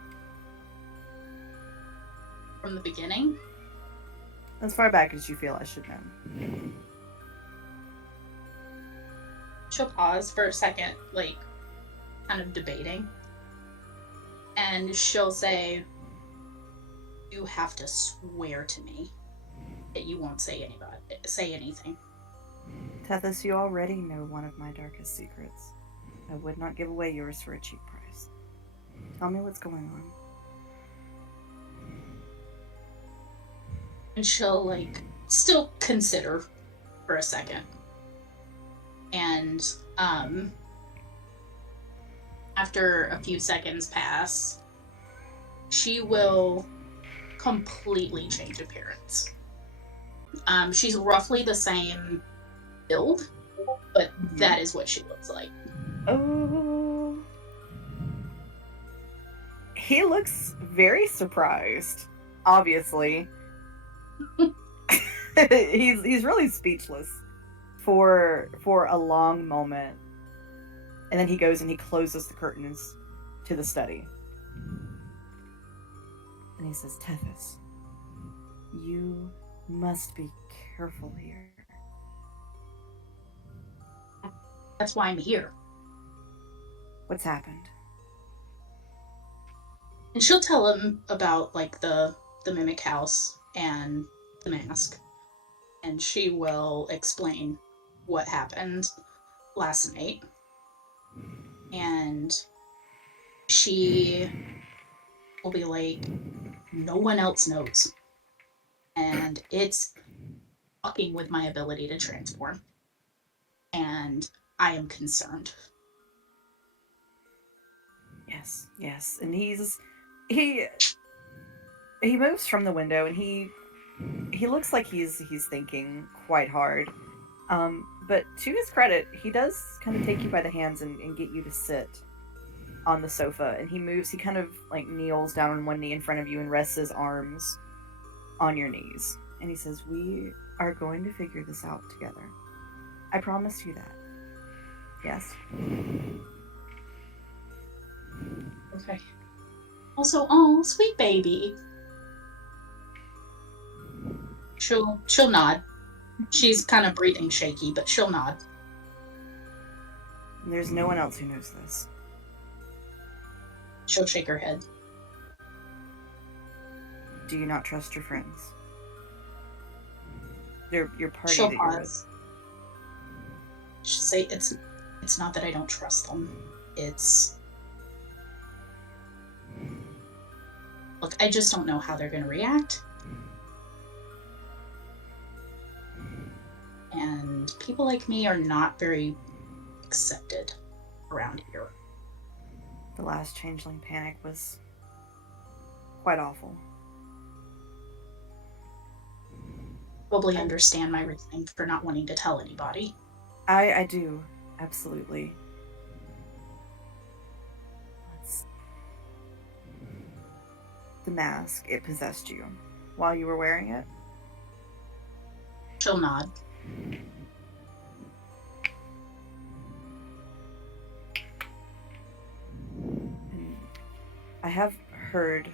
From the beginning? As far back as you feel I should know. She'll pause for a second, like, kind of debating. And she'll say, you have to swear to me that you won't say anything. Tethys, you already know one of my darkest secrets. I would not give away yours for a cheap price. Tell me what's going on. And she'll, like, still consider for a second. And, after a few seconds pass, she will completely change appearance. She's roughly the same build, but that is what she looks like. Oh. He looks very surprised, obviously. he's really speechless for a long moment. And then he goes and he closes the curtains to the study. And he says, Tethys, you must be careful here. That's why I'm here. What's happened? And she'll tell him about, like, the mimic house and the mask. And she will explain what happened last night. And she will be like, no one else knows. And it's fucking with my ability to transform. And I am concerned. Yes. And he moves from the window and he looks like he's thinking quite hard. But to his credit, he does kind of take you by the hands and get you to sit on the sofa. And he kind of like kneels down on one knee in front of you and rests his arms on your knees. And he says, we are going to figure this out together. I promise you that. Yes? Okay. Also, oh, sweet baby. She'll nod. She's kind of breathing shaky, but she'll nod. There's no one else who knows this. She'll shake her head. Do you not trust your friends? Your party She'll that you're with. pause. She'll say, it's not that I don't trust them. It's... Look, I just don't know how they're going to react. And people like me are not very accepted around here. The last changeling panic was quite awful. Probably understand my reasoning for not wanting to tell anybody. I do, absolutely. The mask, it possessed you while you were wearing it? She'll nod. I have heard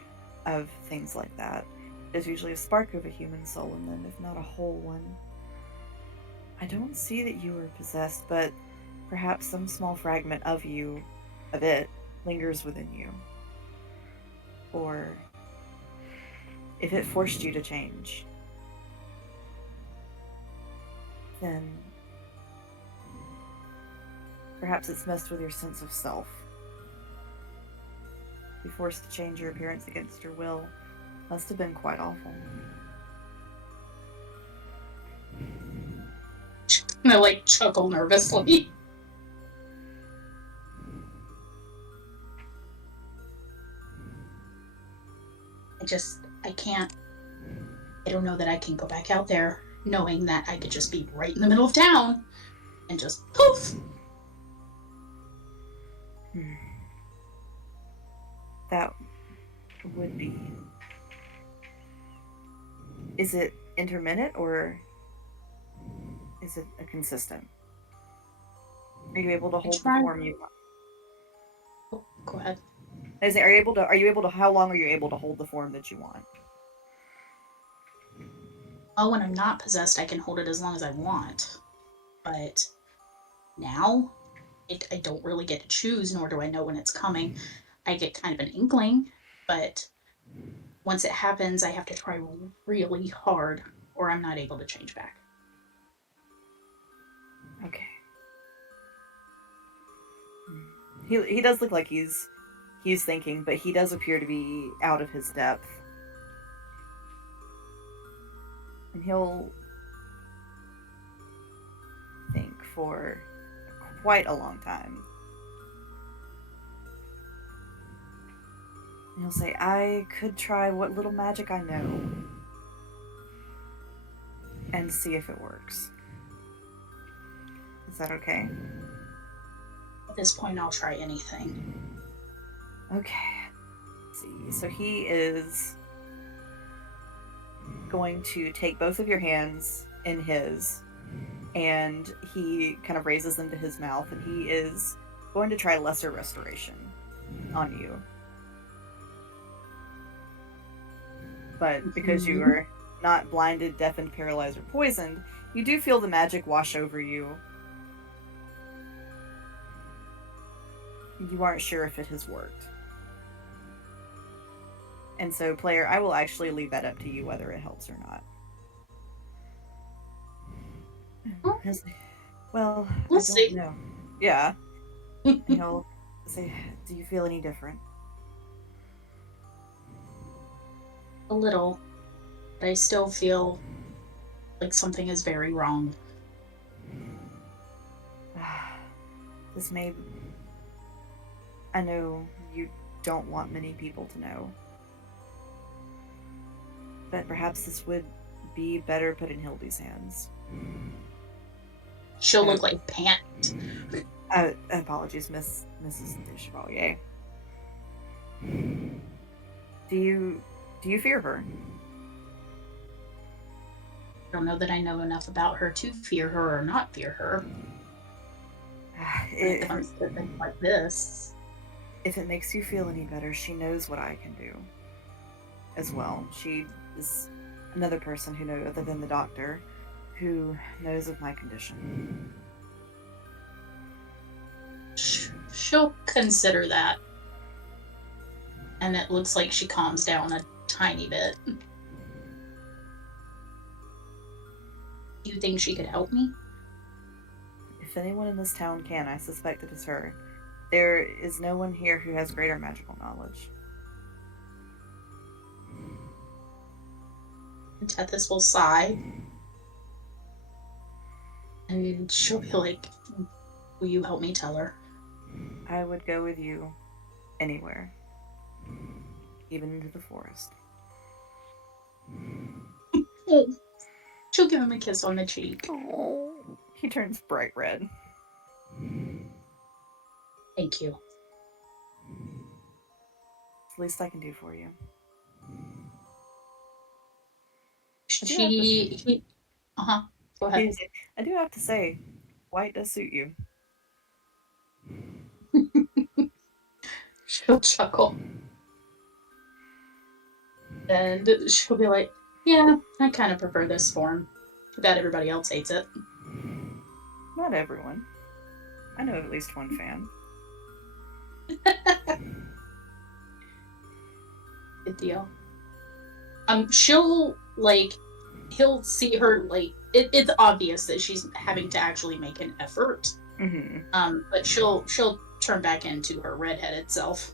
of things like that. There's usually a spark of a human soul in them, if not a whole one. I don't see that you were possessed, but perhaps some small fragment of it, lingers within you. Or if it forced you to change, then perhaps it's messed with your sense of self. Be forced to change your appearance against your will must have been quite awful. And I like chuckle nervously. I can't. I don't know that I can go back out there knowing that I could just be right in the middle of town and just poof. That would be. Is it intermittent or is it a consistent? Are you able to hold the form you want? Oh, go ahead. Are you able to, how long are you able to hold the form that you want? Well, when I'm not possessed, I can hold it as long as I want. But now, I don't really get to choose, nor do I know when it's coming. I get kind of an inkling, but once it happens, I have to try really hard, or I'm not able to change back. Okay. He does look like he's thinking, but he does appear to be out of his depth. And he'll think for quite a long time. And he'll say, I could try what little magic I know and see if it works. Is that okay? At this point, I'll try anything. Okay. Let's see. So he is going to take both of your hands in his, and he kind of raises them to his mouth, and he is going to try lesser restoration on you. But because you are not blinded, deafened, paralyzed, or poisoned, you do feel the magic wash over you. You aren't sure if it has worked. And so, player, I will actually leave that up to you whether it helps or not. Well, We'll I see. don't know. Yeah. And he'll say, do you feel any different? A little, but I still feel like something is very wrong. This may... I know you don't want many people to know. But perhaps this would be better put in Hildy's hands. She'll look like panicked. Apologies, Mrs. de Chevalier. Do you fear her? I don't know that I know enough about her to fear her or not fear her. When it comes to things like this. If it makes you feel any better, she knows what I can do as well. She is another person who knows, other than the doctor, who knows of my condition. She'll consider that. And it looks like she calms down a tiny bit. Do you think she could help me? If anyone in this town can, I suspect it is her. There is no one here who has greater magical knowledge. And Tethys will sigh. And she'll be like, will you help me tell her? I would go with you anywhere. Even into the forest. She'll give him a kiss on the cheek. Oh, he turns bright red. Thank you. It's the least I can do for you. Uh-huh. Go ahead. I do have to say, white does suit you. She'll chuckle. And she'll be like, yeah, I kind of prefer this form. Too bad everybody else hates it. Not everyone. I know of at least one fan. Good deal. She'll, like, he'll see her, like, it's obvious that she's having to actually make an effort. Mm-hmm. But she'll turn back into her redheaded self.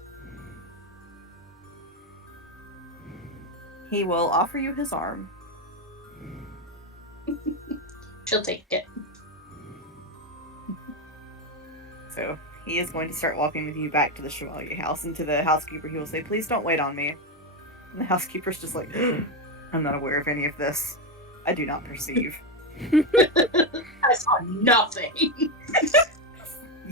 He will offer you his arm. She'll take it. So he is going to start walking with you back to the Chevalier house, and to the housekeeper he will say, please don't wait on me. And the housekeeper's just like, I'm not aware of any of this. I do not perceive. I saw nothing.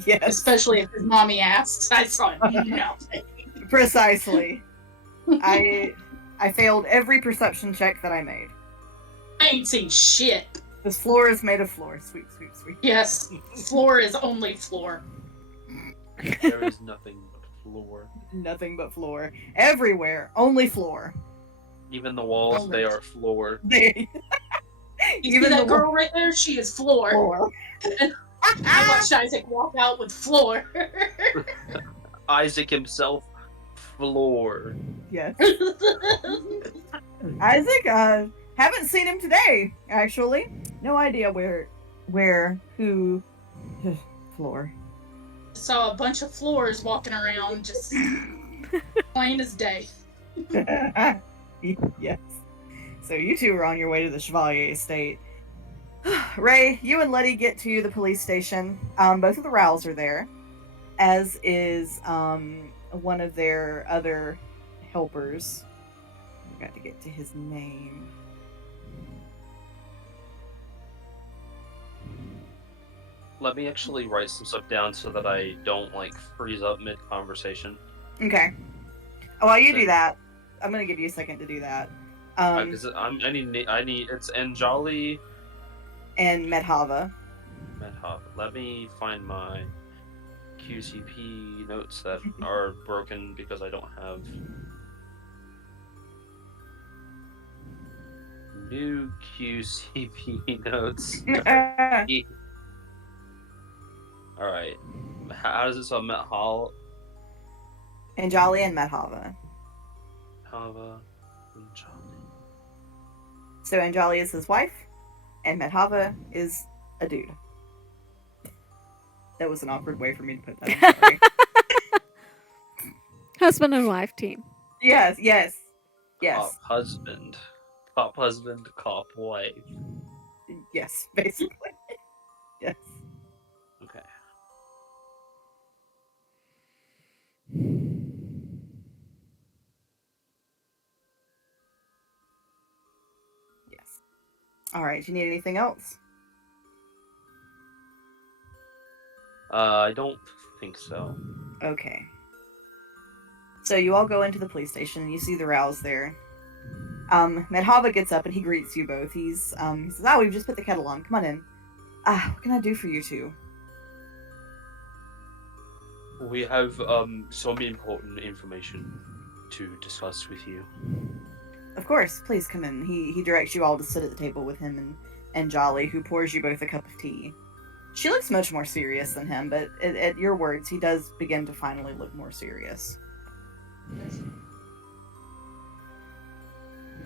Yes. Especially if his mommy asks. I saw nothing. Precisely. I failed every perception check that I made. I ain't seen shit. This floor is made of floor. Sweet, sweet, sweet. Yes, floor is only floor. There is nothing but floor. Nothing but floor. Everywhere, only floor. Even the walls, Only. they are floor. They... You see that girl right there? She is floor. floor. I watched Isaac walk out with floor. Isaac himself, floor. Yes. Isaac, haven't seen him today, actually. No idea who, floor. Saw a bunch of floors walking around, just plain as day. Yes. So you two are on your way to the Chevalier estate. Ray, you and Letty get to the police station. Both of the Rows are there, as is one of their other helpers. I got to get to his name. Let me actually write some stuff down so that I don't like freeze up mid conversation. Okay. While you do that, I'm gonna give you a second to do that. Because I need it's Anjali And Medhava. Medhab. Let me find my QCP notes that are broken because I don't have new QCP notes. Alright. How does it spell Medhal? Anjali and Medhava. Hava Anjali. So Anjali is his wife, and Medhava is a dude. That was an awkward way for me to put that. I'm sorry. Husband and wife team. Yes. Cop husband. Cop husband, cop wife. Yes, basically. Yes. Okay. Yes. All right. Do you need anything else? I don't think so. Okay. So you all go into the police station and you see the Rows there. Medhava gets up and he greets you both. He says, "Oh, we've just put the kettle on. Come on in. What can I do for you two?" We have some important information to discuss with you. Of course, please come in. He directs you all to sit at the table with him and Jolly, who pours you both a cup of tea. She looks much more serious than him, but at your words, he does begin to finally look more serious.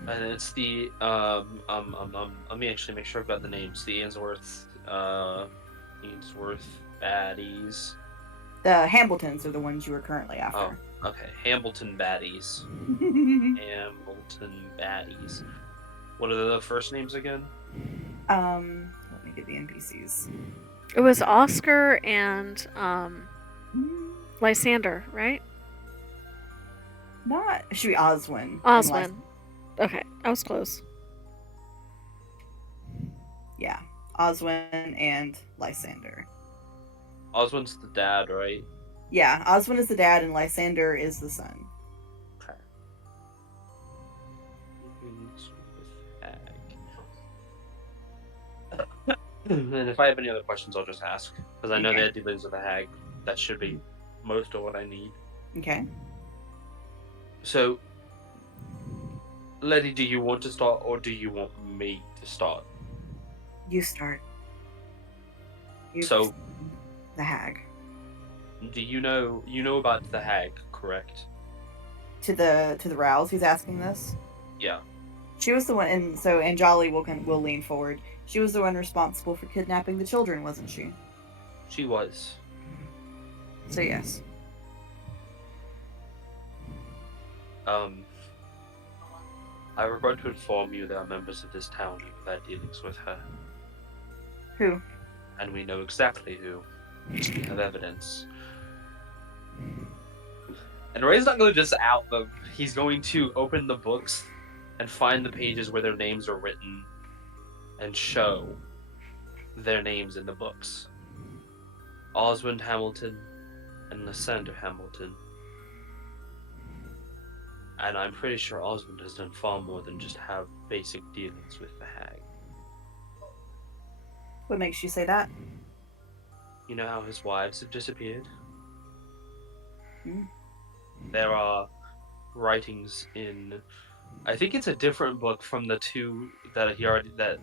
And it's the let me actually make sure I've got the names. The Ainsworth baddies. The Hambletons are the ones you are currently after. Oh, okay. Hambleton baddies. Hambleton baddies. What are the first names again? Let me get the NPCs. It was Oscar and Lysander, right? It should be Oswin. Oswin. Okay, I was close. Yeah, Oswin and Lysander. Oswin's the dad, right? Yeah, Oswin is the dad and Lysander is the son. Okay. And if I have any other questions, I'll just ask. Because I know Okay. they had dealings with a hag. That should be most of what I need. Okay. So, Letty, do you want to start or do you want me to start? You start. So, The hag. do you know about the hag, correct? To the Rouse who's asking this? Yeah. She was the one, and so Anjali will lean forward. She was the one responsible for kidnapping the children, wasn't she? She was. So yes. I regret to inform you there are members of this town who have had dealings with her. Who? And we know exactly who. We have evidence. And Ray's not going to just out them. He's going to open the books and find the pages where their names are written and show their names in the books. Osmond Hamilton and Lysander Hamilton. And I'm pretty sure Osmond has done far more than just have basic dealings with the hag. What makes you say that? You know how his wives have disappeared? Hmm. There are writings in, I think it's a different book from the two that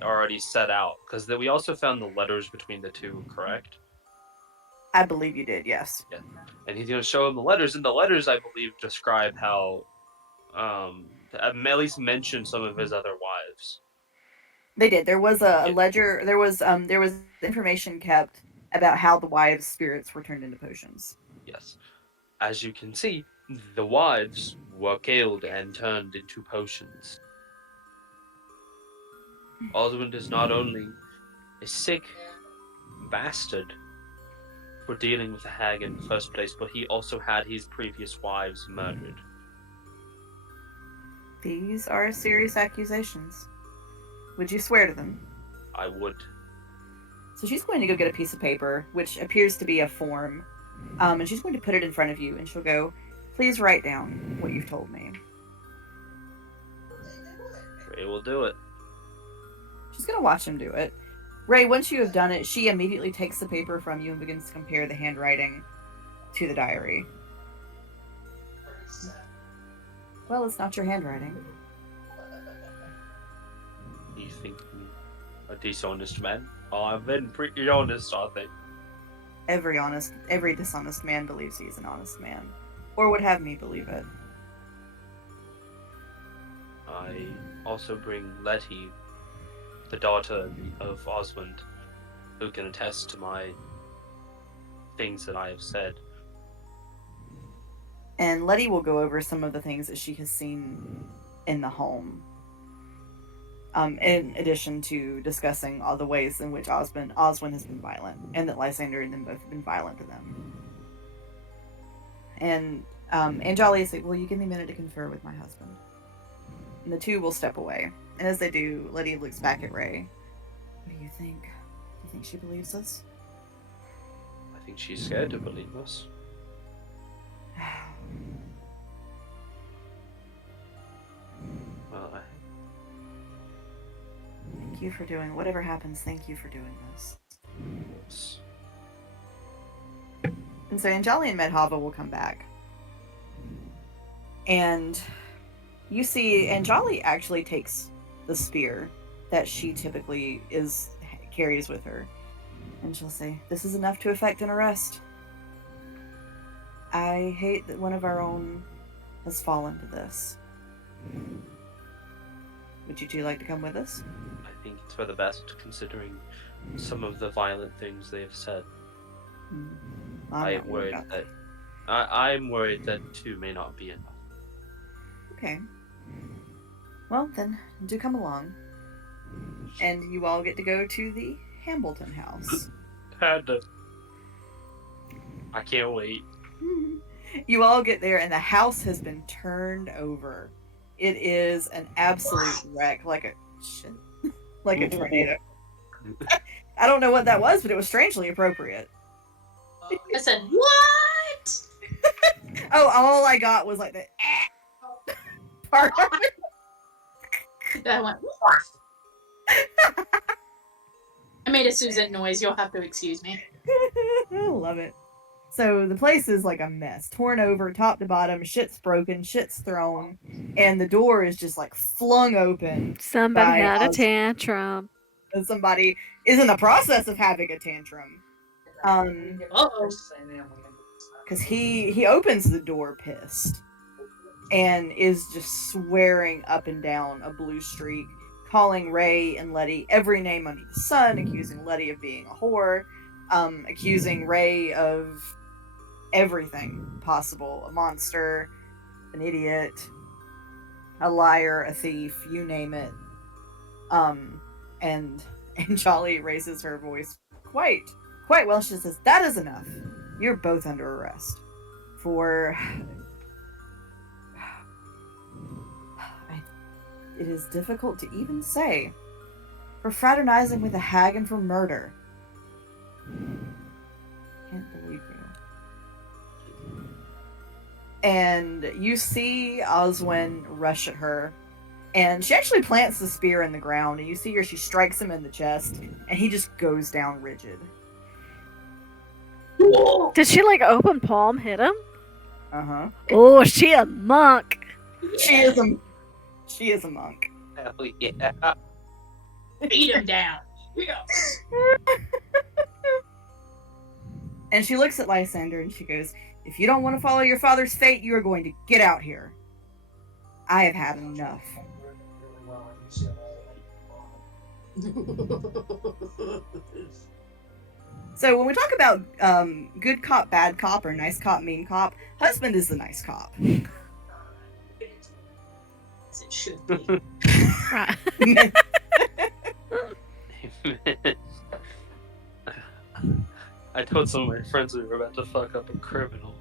already set out, because we also found the letters between the two, correct? I believe you did, yes. Yeah. And he's going to show him the letters, and the letters, I believe, describe how at least mention some of his other wives. They did. There was a ledger. There was information kept about how the wives' spirits were turned into potions. Yes. As you can see, the wives were killed and turned into potions. Osmond is not only a sick bastard for dealing with the hag in the first place, but he also had his previous wives murdered. These are serious accusations. Would you swear to them? I would. So she's going to go get a piece of paper, which appears to be a form, and she's going to put it in front of you, and she'll go, "Please write down what you've told me." Ray will do it. She's going to watch him do it. Ray, once you have done it, she immediately takes the paper from you and begins to compare the handwriting to the diary. Well, it's not your handwriting. You think me a dishonest man? Oh, I've been pretty honest, I think. Every dishonest man believes he's an honest man. Or would have me believe it. I also bring Letty, the daughter of Osmond, who can attest to my things that I have said. And Letty will go over some of the things that she has seen in the home. In addition to discussing all the ways in which Osmond has been violent, and that Lysander and them both have been violent to them. And Anjali is like, "Will you give me a minute to confer with my husband?" And the two will step away. And as they do, Letty looks back at Ray. "What do you think? Do you think she believes us?" I think she's scared to believe us. Well, Thank you for doing whatever happens. Thank you for doing this. yes. And so Anjali and Medhava will come back. And you see Anjali actually takes the spear that she typically carries with her. And she'll say, "This is enough to effect an arrest. I hate that one of our own has fallen to this. Would you two like to come with us?" I think it's for the best, considering some of the violent things they have said. I'm worried that two may not be enough. Okay. Well, then, do come along. And you all get to go to the Hambleton house. I can't wait. You all get there, and the house has been turned over. It is an absolute wreck, like a tornado. I don't know what that was, but it was strangely appropriate. I said, "What?" Oh, all I got was like the part of it. I went, "What?" I made a Susan noise. You'll have to excuse me. Love it. So the place is like a mess, torn over, top to bottom. Shit's broken, shit's thrown, and the door is just like flung open. Somebody by had a Oz- tantrum. and somebody is in the process of having a tantrum. Uh-oh. Because he opens the door pissed and is just swearing up and down a blue streak, calling Ray and Letty every name under the sun, accusing Letty of being a whore, accusing Ray of everything possible, a monster, an idiot, a liar, a thief, you name it. And Jolly raises her voice quite well. She says, "That is enough. You're both under arrest for it is difficult to even say, for fraternizing with a hag and for murder." Can't believe you. And you see Oswin rush at her, and she actually plants the spear in the ground, and you see her, she strikes him in the chest, and he just goes down rigid. Did she like open palm hit him? Uh-huh. Oh, she a monk. She is a monk. Hell yeah. Beat him down. Yeah. And she looks at Lysander and she goes, "If you don't want to follow your father's fate, you are going to get out here. I have had enough." So when we talk about good cop, bad cop, or nice cop, mean cop, husband is the nice cop. As it should be. Right. I told some of my friends we were about to fuck up a criminal.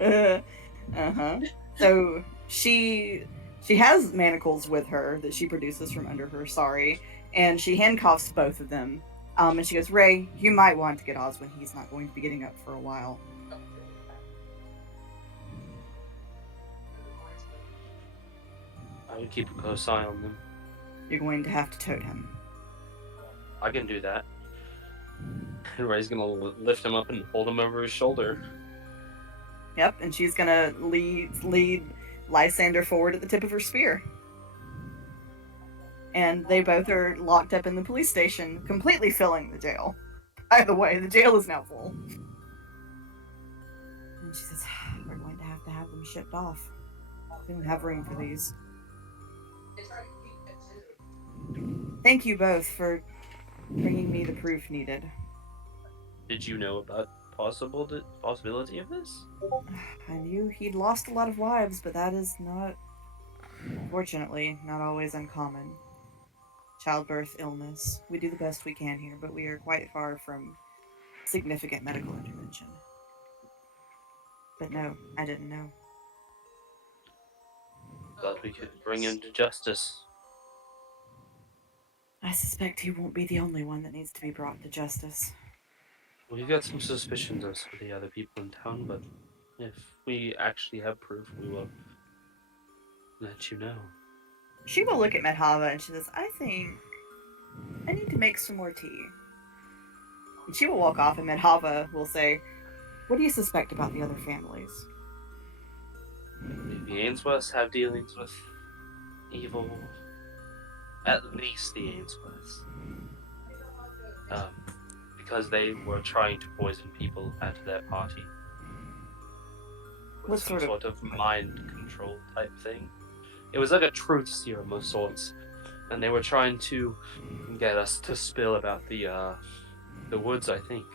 Uh-huh. So she has manacles with her that she produces from under her sari, and she handcuffs both of them. And she goes, "Ray, you might want to get Oswin. He's not going to be getting up for a while." I would keep a close eye on them. "You're going to have to tote him." I can do that. And Ray's gonna lift him up and hold him over his shoulder. Yep, and she's gonna lead Lysander forward at the tip of her spear. And they both are locked up in the police station, completely filling the jail. By the way, the jail is now full. And she says, "We're going to have them shipped off. We don't have room for these." "Thank you both for bringing me the proof needed." Did you know about possibility of this? "I knew he'd lost a lot of wives, but that is not, fortunately, not always uncommon. Childbirth, illness. We do the best we can here, but we are quite far from significant medical intervention. But no, I didn't know." Glad we could bring him to justice. "I suspect he won't be the only one that needs to be brought to justice." We've got some suspicions of some of the other people in town, but if we actually have proof, we will let you know. She will look at Medhava and she says, "I think I need to make some more tea." And she will walk off, and Medhava will say, "What do you suspect about the other families?" The Ainsworths have dealings with evil. At least the Ainsworths. Because they were trying to poison people at their party. With What some sort sort of mind control type thing. It was like a truth serum of sorts. And they were trying to get us to spill about the woods, I think.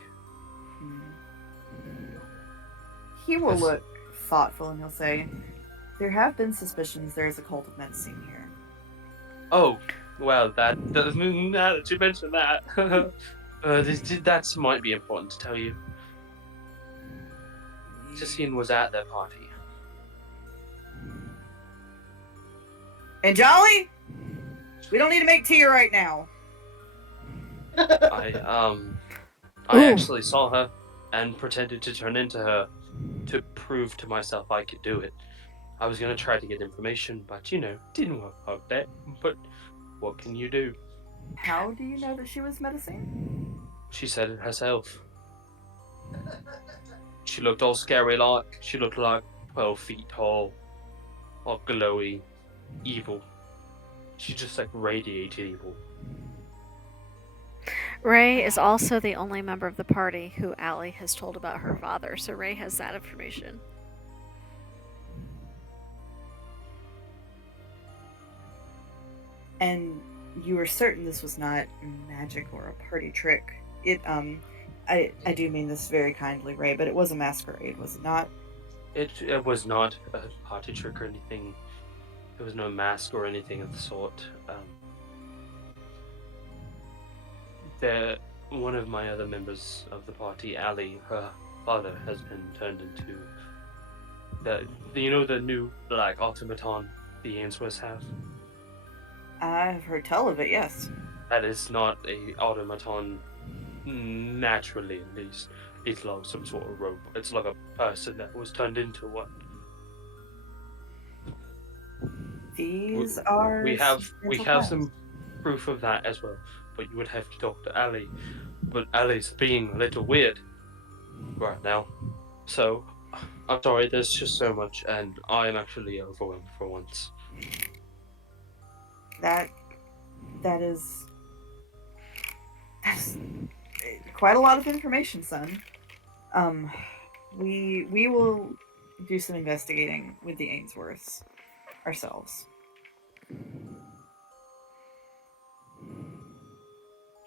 He will Yes. look thoughtful and he'll say, "There have been suspicions there is a cult of medicine here." Oh, well, now that you mentioned that, that might be important to tell you. Justine was at their party. And Jolly, we don't need to make tea right now. I actually saw her and pretended to turn into her to prove to myself I could do it. I was gonna try to get information, but didn't work out that. But what can you do? How do you know that she was medicine? She said it herself. She looked all scary like. She looked like 12 feet tall, all glowy, evil. She just like radiated evil. Ray is also the only member of the party who Allie has told about her father, so Ray has that information. And you were certain this was not magic or a party trick. I do mean this very kindly, Ray, but it was a masquerade, was it not? It was not a party trick or anything. There was no mask or anything of the sort. One of my other members of the party, Allie, her father has been turned into the new black automaton the Ainsworths have. I've heard tell of it, yes. That is not a automaton naturally, at least. It's like some sort of robot. It's like a person that was turned into one. These are. We have plans. some proof of that as well, but you would have to talk to Allie. But Allie's being a little weird right now. So, I'm sorry, there's just so much, and I am actually overwhelmed for once. That's quite a lot of information, son. We will do some investigating with the Ainsworths ourselves.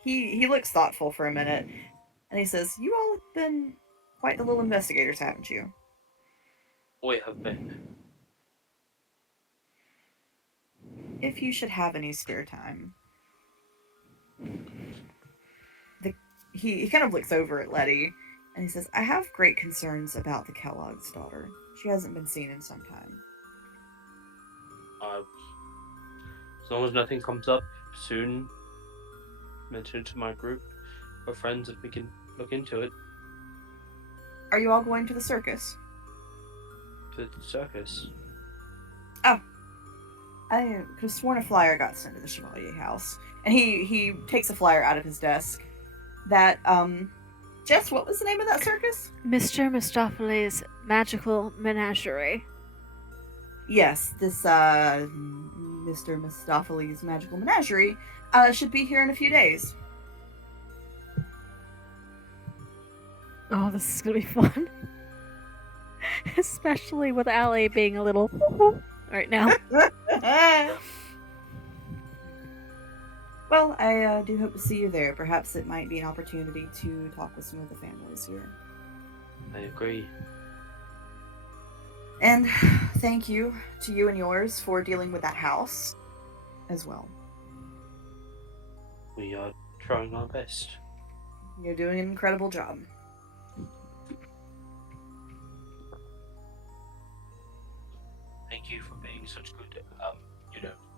He looks thoughtful for a minute, and he says, "You all have been quite the little investigators, haven't you?" We have been. If you should have any spare time. He kind of looks over at Letty, and he says, "I have great concerns about the Kellogg's daughter. She hasn't been seen in some time." As long as nothing comes up soon, mention it to my group of friends and we can look into it. Are you all going to the circus? To the circus? Oh. I could have sworn a flyer got sent to the Chevalier house. And he takes a flyer out of his desk. That, Jess, what was the name of that circus? Mr. Mistopheles' Magical Menagerie. Yes, this, Mr. Mistopheles' Magical Menagerie, should be here in a few days. Oh, this is gonna be fun. Especially with Allie being a little right now. Well, I do hope to see you there. Perhaps it might be an opportunity to talk with some of the families here. I agree. And thank you to you and yours for dealing with that house as well. We are trying our best. You're doing an incredible job. Thank you for being such good,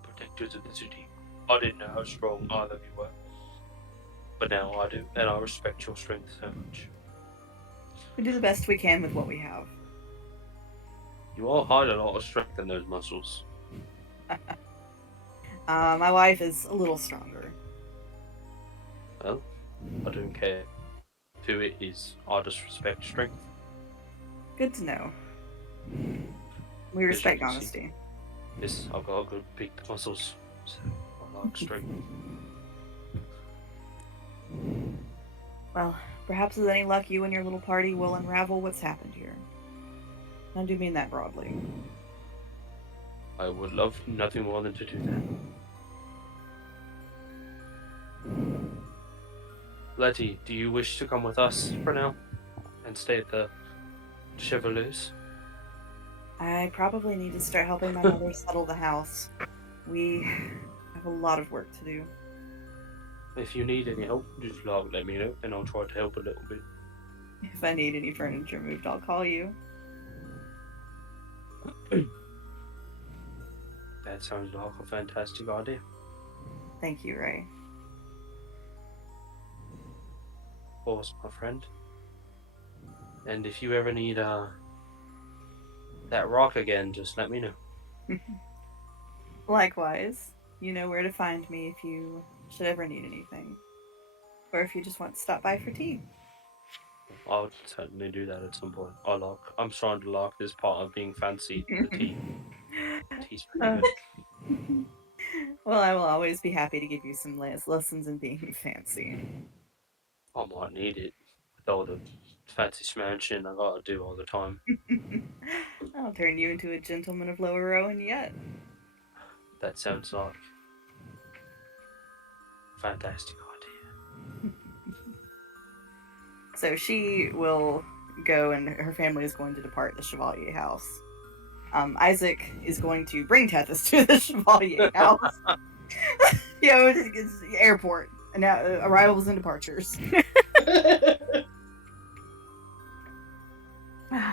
protectors of the city. I didn't know how strong either of you were. But now I do, and I respect your strength so much. We do the best we can with what we have. You all hide a lot of strength in those muscles. My wife is a little stronger. Well, I don't care who it is. I just respect strength. Good to know. We respect you can see. honesty. Yes, I've got good big muscles, so I like strength. Well, perhaps with any luck, you and your little party will unravel what's happened here. I do mean that broadly. I would love nothing more than to do that. Letty, do you wish to come with us for now and stay at the Chevaliers? I probably need to start helping my mother settle the house. We have a lot of work to do. If you need any help, just let me know and I'll try to help a little bit. If I need any furniture moved, I'll call you. That sounds like a fantastic idea. Thank you, Ray. Of course, my friend. And if you ever need that rock again, just let me know. Likewise, you know where to find me if you should ever need anything. or if you just want to stop by for tea. I'll certainly do that at some point. I'm trying to like this part of being fancy. The tea. Tea's pretty Uh, good. Well, I will always be happy to give you some lessons in being fancy. I might need it with all the fancy smashing I gotta do all the time. I'll turn you into a gentleman of Lower Rowan yet. That sounds like a fantastic idea. So she will go, and her family is going to depart the Chevalier house. Isaac is going to bring Tethys to the Chevalier house. It's airport. And now arrivals and departures.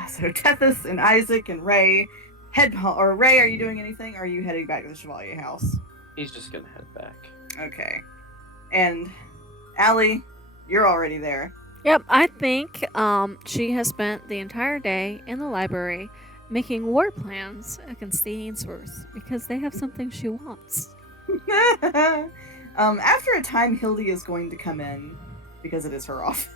So Tethys and Isaac and Ray head home. Or Ray, are you doing anything? Or are you heading back to the Chevalier house? He's just gonna head back. Okay. And Allie, you're already there. Yep, I think she has spent the entire day in the library making war plans against the Ainsworths because they have something she wants. After a time, Hildy is going to come in because it is her office.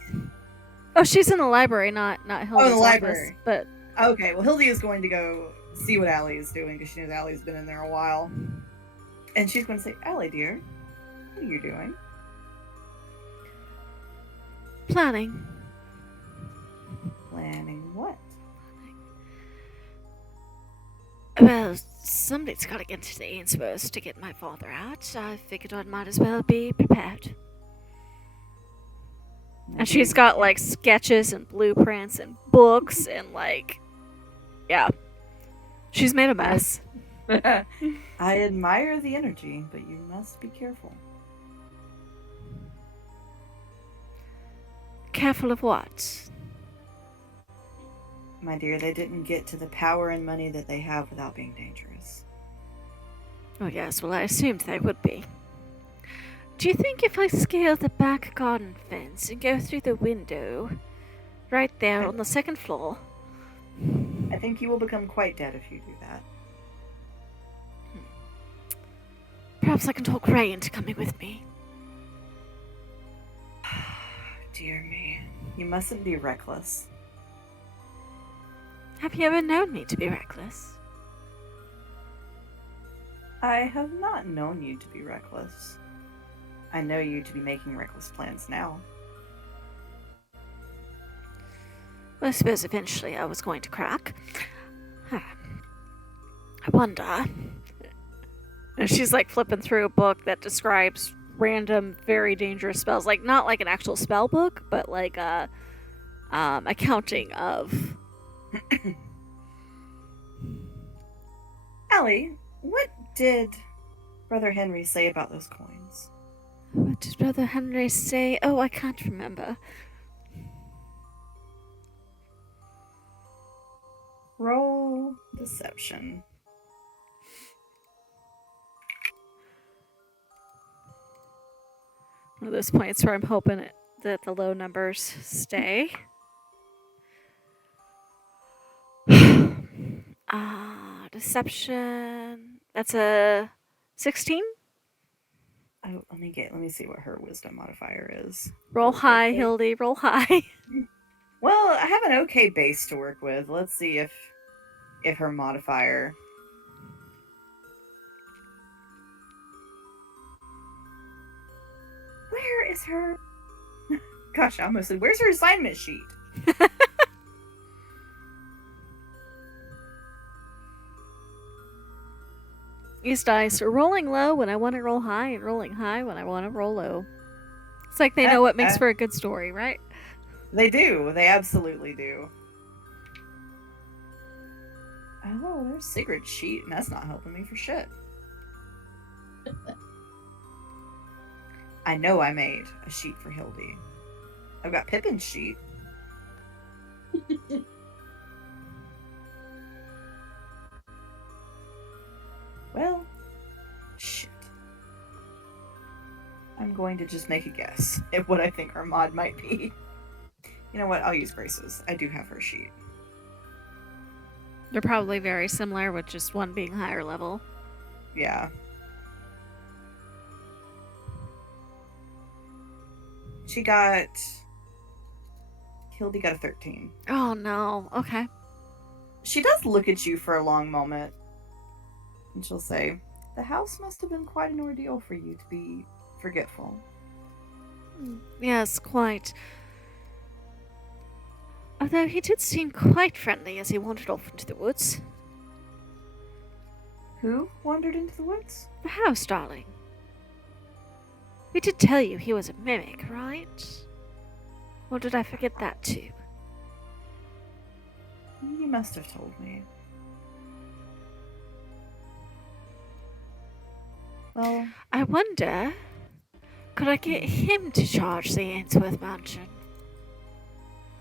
Oh, she's in the library, not Hilda's the library. office. But Okay, well, Hildy is going to go see what Allie is doing because she knows Allie's been in there a while. And she's going to say, Allie, dear, what are you doing? planning. Planning what? Well, somebody's got to get to the Ainsworths to get my father out. I figured I might as well be prepared. And she's got like sketches and blueprints and books and like, yeah, she's made a mess. I admire the energy, but you must be careful. Careful of what? My dear, they didn't get to the power and money that they have without being dangerous. Oh yes, well I assumed they would be. Do you think if I scale the back garden fence and go through the window, right there on the second floor? I think you will become quite dead if you do that. Perhaps I can talk Ray into coming with me. Dear me. You mustn't be reckless. Have you ever known me to be reckless? I have not known you to be reckless. I know you to be making reckless plans now. Well, I suppose eventually I was going to crack. I wonder. And she's like flipping through a book that describes random, very dangerous spells. Like, not like an actual spell book, but like a accounting of. Allie, what did Brother Henry say about those coins? What did Brother Henry say? Oh, I can't remember. Roll deception. One of those points where I'm hoping that the low numbers stay. Deception. That's a 16. Oh, let me see what her wisdom modifier is. Roll high, Hildy. Roll high. Well, I have an okay base to work with. Let's see if her modifier. Where is her? Gosh, I almost said, where's her assignment sheet? These dice are rolling low when I want to roll high and rolling high when I want to roll low. It's like they know what makes for a good story, right? They do. They absolutely do. Oh, there's Sigrid's sheet, and that's not helping me for shit. I know I made a sheet for Hildy. I've got Pippin's sheet. Well, shit. I'm going to just make a guess at what I think our mod might be. You know what? I'll use Grace's. I do have her sheet. They're probably very similar, with just one being higher level. Yeah. Hildy got a 13. Oh no. Okay. She does look at you for a long moment, and she'll say, "The house must have been quite an ordeal for you to be forgetful." Yes, quite. Although he did seem quite friendly as he wandered off into the woods. Who wandered into the woods? The house, darling. We did tell you he was a mimic, right? Or did I forget that too? You must have told me. Well, I wonder, could I get him to charge the Ainsworth mansion?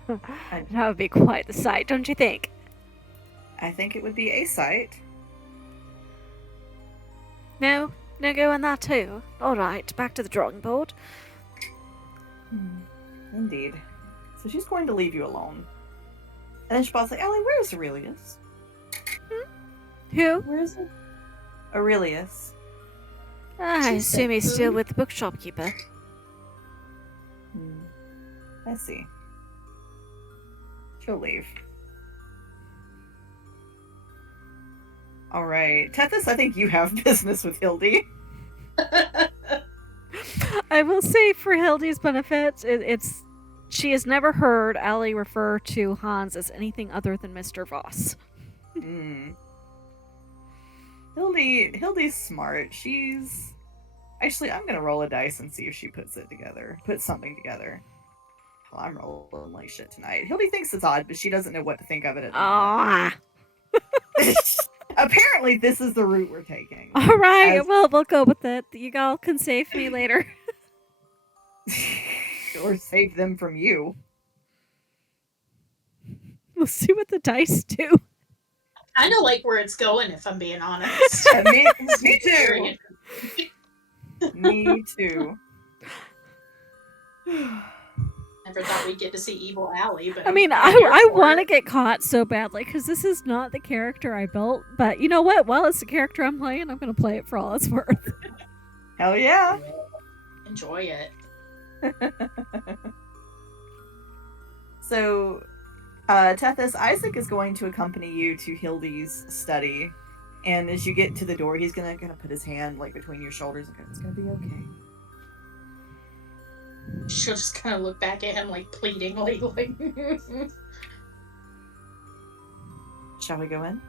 That would be quite the sight, don't you think? I think it would be a sight. No? No go on that too? Alright, back to the drawing board. Indeed. So she's going to leave you alone. And then she'll say, "Ellie, where's Aurelius?" Who? Where is it? Aurelius. I She assume said he's still who? with the bookshop keeper. I see. She'll leave. Alright. Tethys, I think you have business with Hildy. I will say, for Hildy's benefit, she has never heard Allie refer to Hans as anything other than Mr. Voss. Hildy's smart. She's... Actually, I'm gonna roll a dice and see if she puts something together. Well, I'm rolling like shit tonight. Hildy thinks it's odd, but she doesn't know what to think of it at the moment. Apparently, this is the route we're taking. Alright, well, we'll go with it. You all can save me later. Or save them from you. We'll see what the dice do. Kind of like where it's going, if I'm being honest. Me too. Me too. Never thought we'd get to see Evil Allie, but I mean, I'm here I for want to it. get caught so badly, because this is not the character I built, but you know what? While it's the character I'm playing, I'm going to play it for all it's worth. Hell yeah. Enjoy it. So, Tethys, Isaac is going to accompany you to Hildy's study, and as you get to the door, he's gonna put his hand like between your shoulders and go, "It's gonna be okay." She'll just kind of look back at him like pleadingly, like. Shall we go in?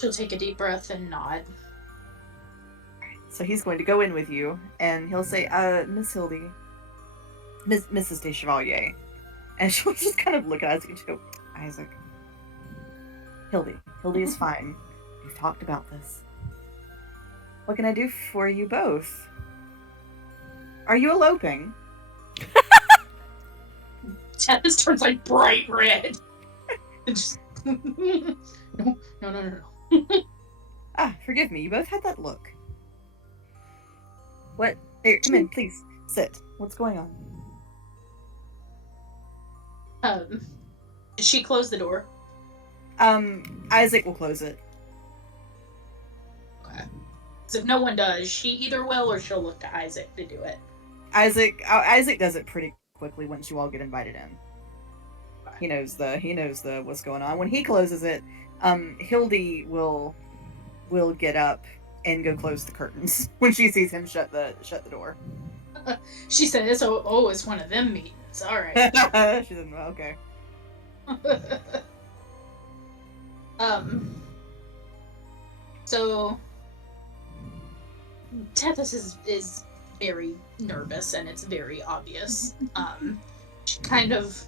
She'll take a deep breath and nod. So he's going to go in with you, and he'll say, "Miss Hildy, Mrs. de Chevalier," and she'll just kind of look at Isaac and go, "Isaac, Hildy is fine. We've talked about this. What can I do for you both? Are you eloping?" Tethys turns like bright red. And just, no. Forgive me. You both had that look. What? Here, come in, please. Sit. What's going on? Did she close the door? Isaac will close it. Okay. So if no one does, she either will or she'll look to Isaac to do it. Isaac does it pretty quickly once you all get invited in. He knows the what's going on. When he closes it, Hildy will get up and go close the curtains when she sees him shut the door. She says, "Oh, it's one of them meetings. All right." She said, "Well, okay." So Tethys is very nervous, and it's very obvious. She kind of,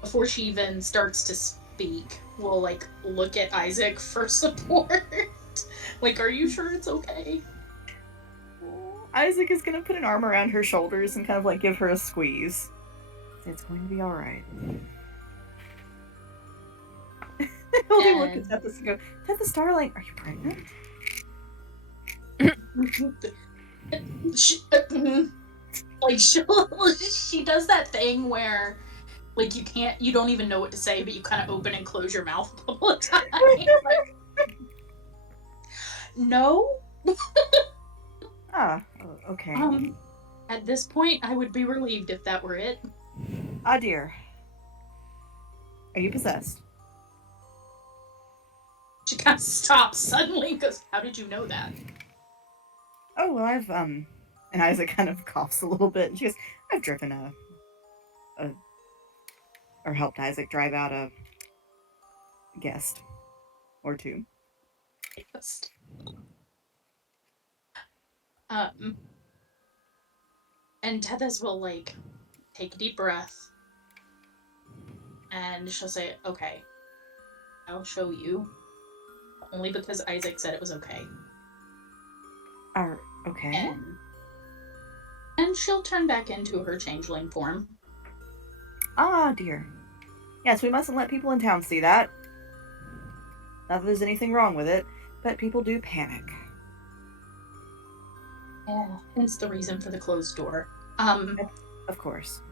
before she even starts to speak, will like look at Isaac for support. Like, "Are you sure it's okay?" Isaac is gonna put an arm around her shoulders and kind of like give her a squeeze. It's going to be all right. Hildy look at Tethys and go, "Tethys, darling, are you pregnant?" She does that thing where like you don't even know what to say, but you kind of open and close your mouth a couple of times. Like, no. Ah, okay. At this point, I would be relieved if that were it. Ah, dear. Are you possessed? She kind of stops suddenly because how did you know that? Oh, well, I've, and Isaac kind of coughs a little bit, and she goes, I've driven or helped Isaac drive out a guest or two. Just, and Tethys will, like, take a deep breath, and she'll say, okay, I'll show you. Only because Isaac said it was okay. Okay. And she'll turn back into her changeling form. Ah, dear. Yes, we mustn't let people in town see that. Not that there's anything wrong with it, but people do panic. Yeah, hence the reason for the closed door. Of course.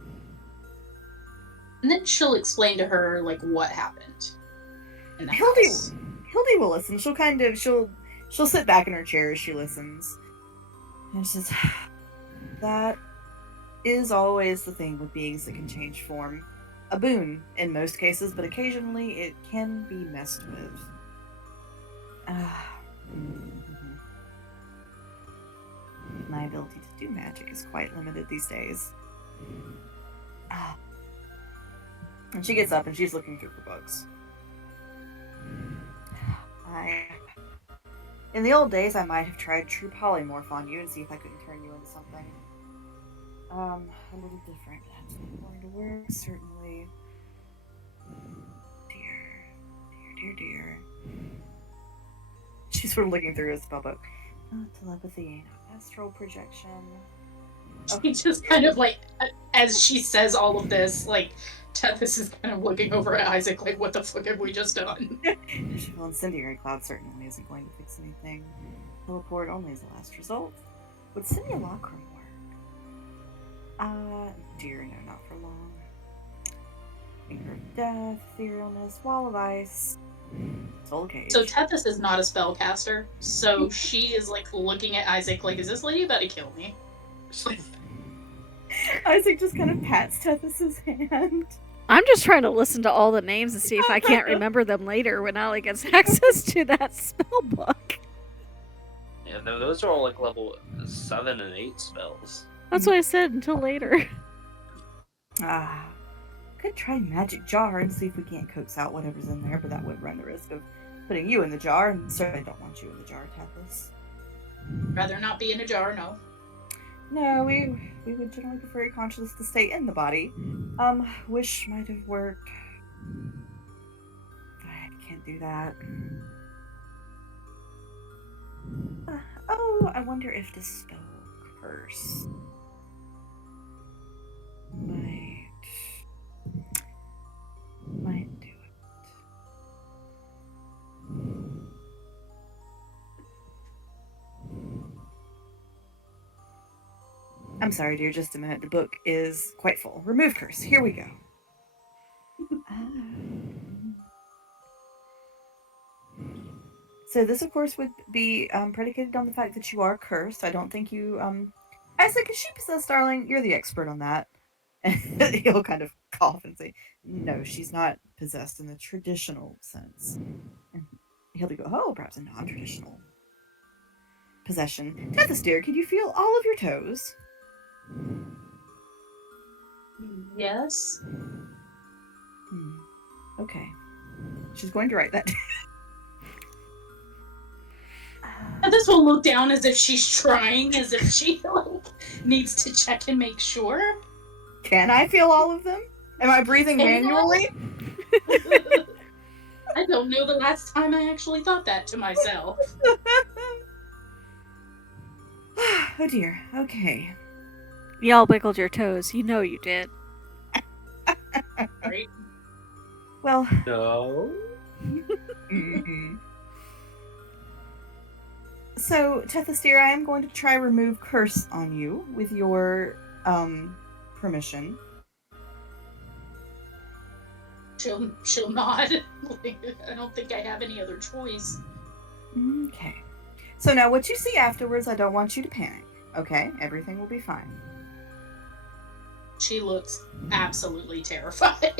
And then she'll explain to her, like, what happened in the Hildy house. will listen. She'll sit back in her chair as she listens. And she says, that is always the thing with beings that can change form. A boon in most cases, but occasionally it can be messed with. My ability to do magic is quite limited these days. And she gets up and she's looking through her books. In the old days, I might have tried true polymorph on you and see if I couldn't turn you into something. A little different. That's not going to work, certainly. Dear. She's sort of looking through a spell book. Not telepathy, not astral projection. She just kind of, like, as she says all of this, like, Tethys is kind of looking over at Isaac like, what the fuck have we just done? Well, incendiary cloud certainly isn't going to fix anything. Teleport only is the last result. Would simulacrum work? Dear, no, not for long. Finger of death, etherealness, wall of ice, soul cage. So Tethys is not a spellcaster, so she is, like, looking at Isaac like, is this lady about to kill me? Isaac just kind of pats Tethys's hand. I'm just trying to listen to all the names and see if I can't remember them later when Allie gets access to that spell book. Yeah, no, those are all like level 7 and 8 spells. That's what I said, until later. Could try magic jar and see if we can't coax out whatever's in there, but that would run the risk of putting you in the jar, and certainly don't want you in the jar, Tethys. Rather not be in a jar, no. No, we would generally prefer your consciousness to stay in the body. Wish might have worked. I can't do that. I wonder if the spell curse might do it. I'm sorry, dear, just a minute. The book is quite full. Remove curse. Here we go. So this, of course, would be predicated on the fact that you are cursed. I don't think you... Isaac, is she possessed, darling? You're the expert on that. And he'll kind of cough and say, no, she's not possessed in the traditional sense. And he'll go, oh, perhaps a non-traditional possession. Tethys, dear, can you feel all of your toes? Yes. Okay. She's going to write that down. This will look down as if she's trying, as if she, like, needs to check and make sure. Can I feel all of them? Am I breathing manually? I don't know the last time I actually thought that to myself. Oh dear. Okay. Y'all wiggled your toes. You know you did. Right? Well. No. So, Tethys, dear, I am going to try remove curse on you with your permission. She'll nod. I don't think I have any other choice. Okay. So now what you see afterwards, I don't want you to panic. Okay? Everything will be fine. She looks absolutely terrified.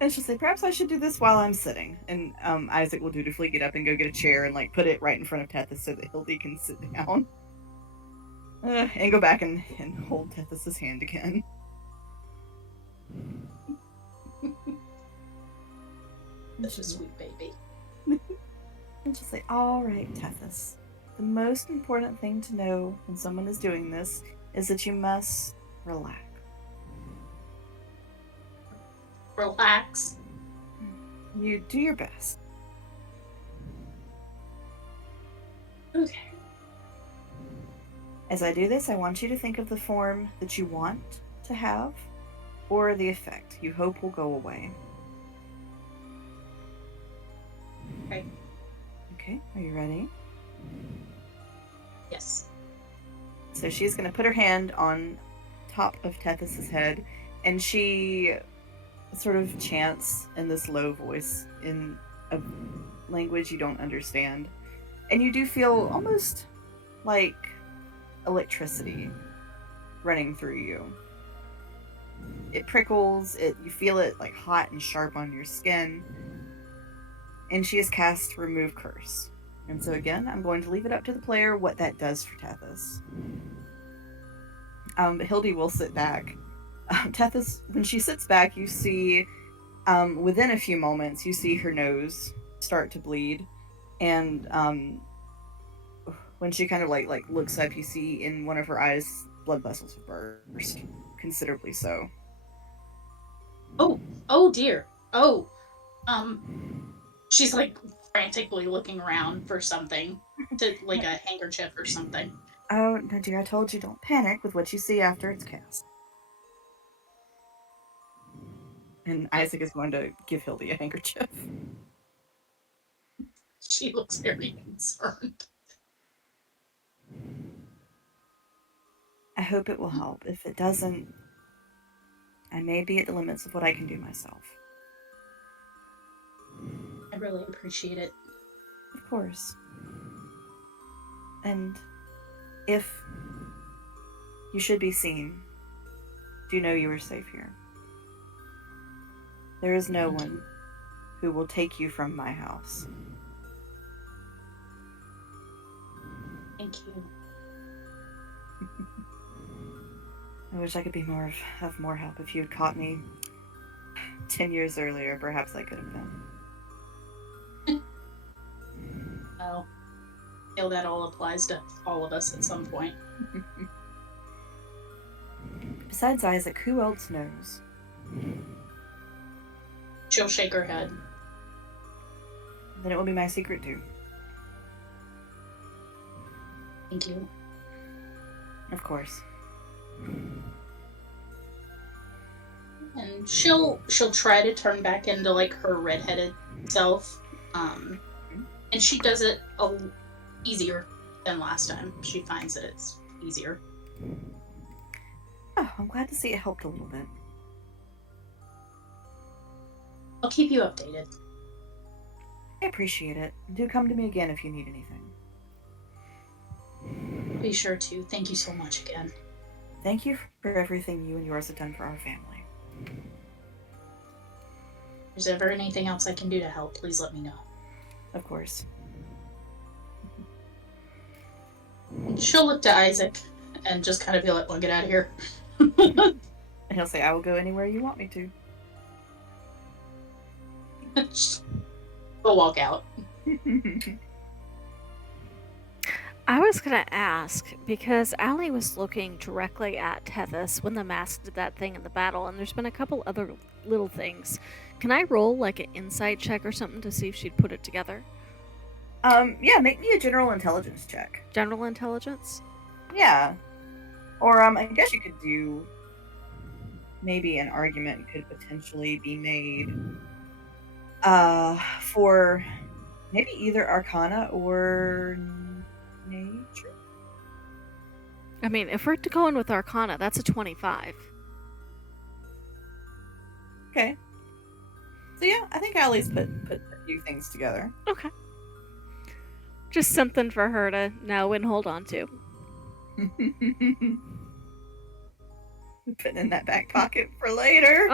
And she'll say, perhaps I should do this while I'm sitting. And Isaac will dutifully get up and go get a chair and like put it right in front of Tethys so that Hildy can sit down. And go back and hold Tethys's hand again. Such a sweet baby. And she'll say, all right, Tethys. The most important thing to know when someone is doing this is that you must relax. Relax. You do your best. Okay. As I do this, I want you to think of the form that you want to have or the effect you hope will go away. Okay. Okay, are you ready? Yes. So she's going to put her hand on top of Tethys's head, and she sort of chants in this low voice in a language you don't understand. And you do feel almost like electricity running through you. It prickles, you feel it like hot and sharp on your skin. And she has cast Remove Curse. And so again, I'm going to leave it up to the player what that does for Tethys. But Hildy will sit back. Tethys, when she sits back, you see, within a few moments, you see her nose start to bleed. And when she kind of like looks up, you see in one of her eyes blood vessels burst, considerably so. Oh dear. Oh, she's like frantically looking around for something, to like a handkerchief or something. Oh, no, dear, I told you don't panic with what you see after it's cast. And Isaac is going to give Hildy a handkerchief. She looks very concerned. I hope it will help. If it doesn't, I may be at the limits of what I can do myself. I really appreciate it. Of course. And if you should be seen, do know you are safe here. There is no one who will take you from my house. Thank you. I wish I could be of more help. If you had caught me 10 years earlier, perhaps I could have been. Oh, I feel that all applies to all of us at some point. Besides Isaac, who else knows? She'll shake her head. Then it will be my secret too. Thank you. Of course. And she'll try to turn back into like her redheaded self. And she does it easier than last time. She finds that it's easier. Oh, I'm glad to see it helped a little bit. I'll keep you updated. I appreciate it. Do come to me again if you need anything. Be sure to. Thank you so much again. Thank you for everything you and yours have done for our family. If there's ever anything else I can do to help, please let me know. Of course. She'll look to Isaac and just kind of be like, well, get out of here. And he'll say, I will go anywhere you want me to. We'll walk out. I was gonna ask, because Allie was looking directly at Tethys when the mask did that thing in the battle, and there's been a couple other little things. Can I roll like an insight check or something to see if she'd put it together? Yeah, make me a general intelligence check. General intelligence? Yeah. Or, I guess you could do... Maybe an argument could potentially be made for maybe either Arcana or Nature? I mean, if we're going with Arcana, that's a 25. Okay. So yeah, I think Allie's put a few things together. Okay. Just something for her to know and hold on to. Putting in that back pocket for later.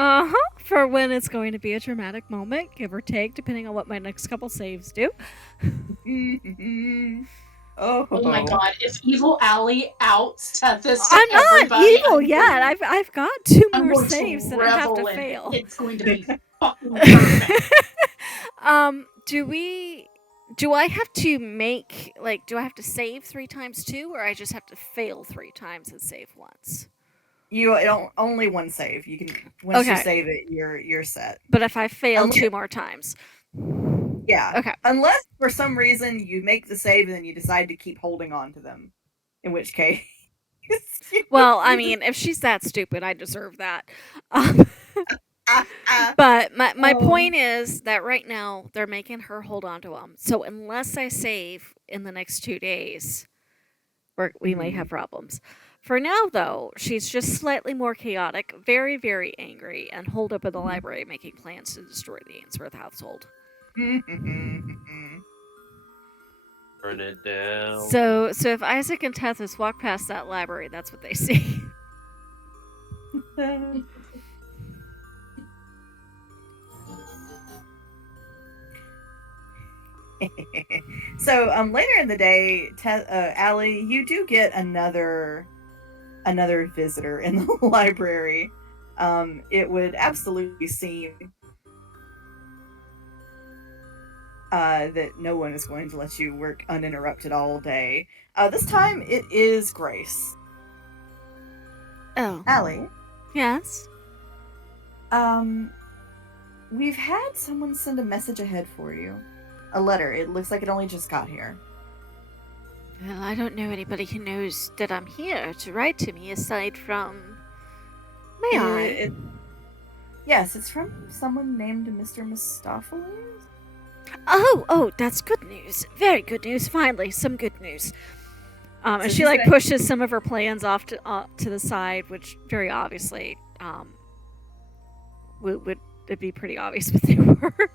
For when it's going to be a dramatic moment, give or take, depending on what my next couple saves do. Oh. Oh my god, if Evil Allie outs Tethys to I'm not everybody, evil yet. I've got 2 I'm more going saves to that I have to revel in it. fail. It's going to be fucking perfect. Do I have to make, like, do I have to save 3 times too, or I just have to fail 3 times and save once? You don't only one save. You can once you Okay. save it, you're set. But if I fail Unless- 2 more times. Yeah. Okay. Unless for some reason you make the save and then you decide to keep holding on to them. In which case Well, I mean, if she's that stupid, I deserve that. But my point is that right now they're making her hold on to them. So unless I save in the next 2 days, we may have problems. For now, though, she's just slightly more chaotic, very, very angry, and holed up in the library making plans to destroy the Ainsworth household. Burn it down. So if Isaac and Tethys walk past that library, that's what they see. So later in the day, Allie, you do get another visitor in the library. It would absolutely seem that no one is going to let you work uninterrupted all day. This time it is Grace. Oh. Allie, Yes? we've had someone send a message ahead for you. A letter. It looks like it only just got here. Well, I don't know anybody who knows that I'm here to write to me aside from... May I? Yes, it's from someone named Mr. Mistopheles. Oh, that's good news. Very good news. Finally, some good news. And So she you like say- pushes some of her plans off to the side, which very obviously would it'd be pretty obvious what they were.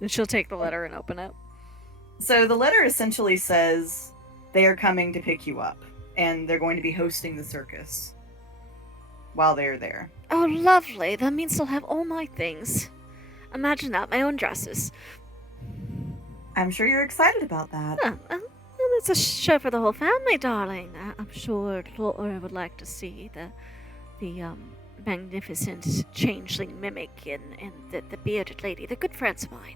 And she'll take the letter and open it. So the letter essentially says they are coming to pick you up, and they're going to be hosting the circus while they're there. Oh, lovely. That means they'll have all my things. Imagine that, my own dresses. I'm sure you're excited about that. Well, it's a show for the whole family, darling. I'm sure Laura would like to see the magnificent changeling mimic and the bearded lady. They're good friends of mine.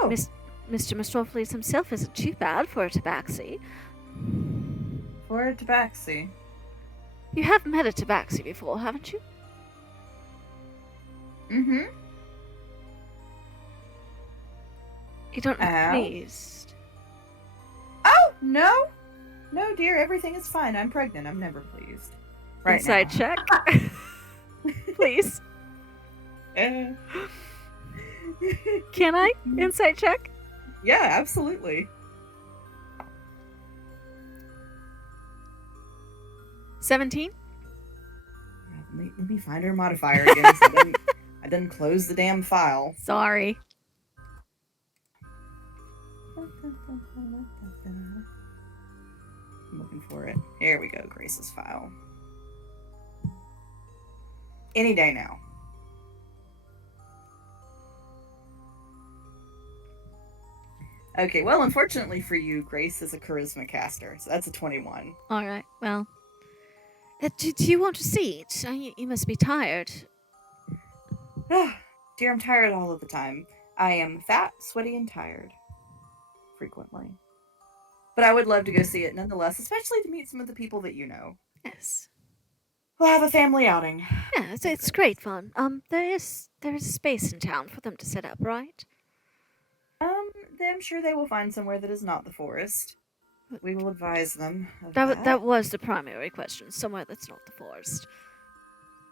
Oh. Mr. Mistopheles himself isn't too bad for a tabaxi. For a tabaxi. You have met a tabaxi before, haven't you? Mm-hmm. You don't look Ow. pleased. Oh, no. No, dear, everything is fine. I'm pregnant. I'm never pleased. Right Inside now. check. Please. Eh. Can I? Insight check? Yeah, absolutely. 17? Let me find her modifier again. So I didn't close the damn file. Sorry. I'm looking for it. Here we go, Grace's file. Any day now. Okay, well, unfortunately for you, Grace is a charisma caster, so that's a 21. Alright, well. Do you want a seat? You must be tired. Dear, I'm tired all of the time. I am fat, sweaty, and tired. Frequently. But I would love to go see it nonetheless, especially to meet some of the people that you know. Yes. We'll have a family outing. Yeah, it's great fun. There is a space in town for them to set up, right? I'm sure they will find somewhere that is not the forest. We will advise them of That was the primary question. Somewhere that's not the forest.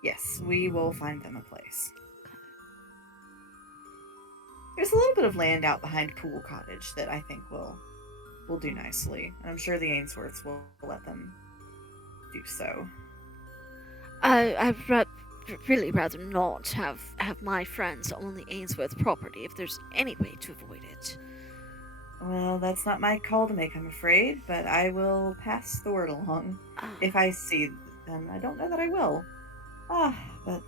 Yes, we will find them a place. There's a little bit of land out behind Pool Cottage that I think will do nicely. And I'm sure the Ainsworths will let them do so. I'd really rather not have my friends on the Ainsworth property if there's any way to avoid it. Well, that's not my call to make, I'm afraid, but I will pass the word along. If I see them, I don't know that I will. But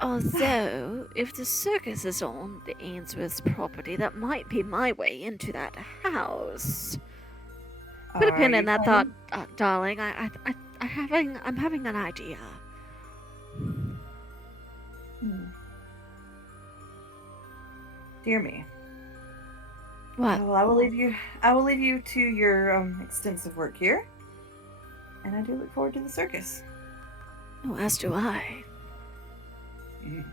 Although, if the circus is on the Ainsworth's property, that might be my way into that house. Put a are pin in you that thought, planning- darling. I'm having an idea. Hmm. Dear me. What? Well, I will leave you. I will leave you to your extensive work here, and I do look forward to the circus. Oh, as do I. Mm.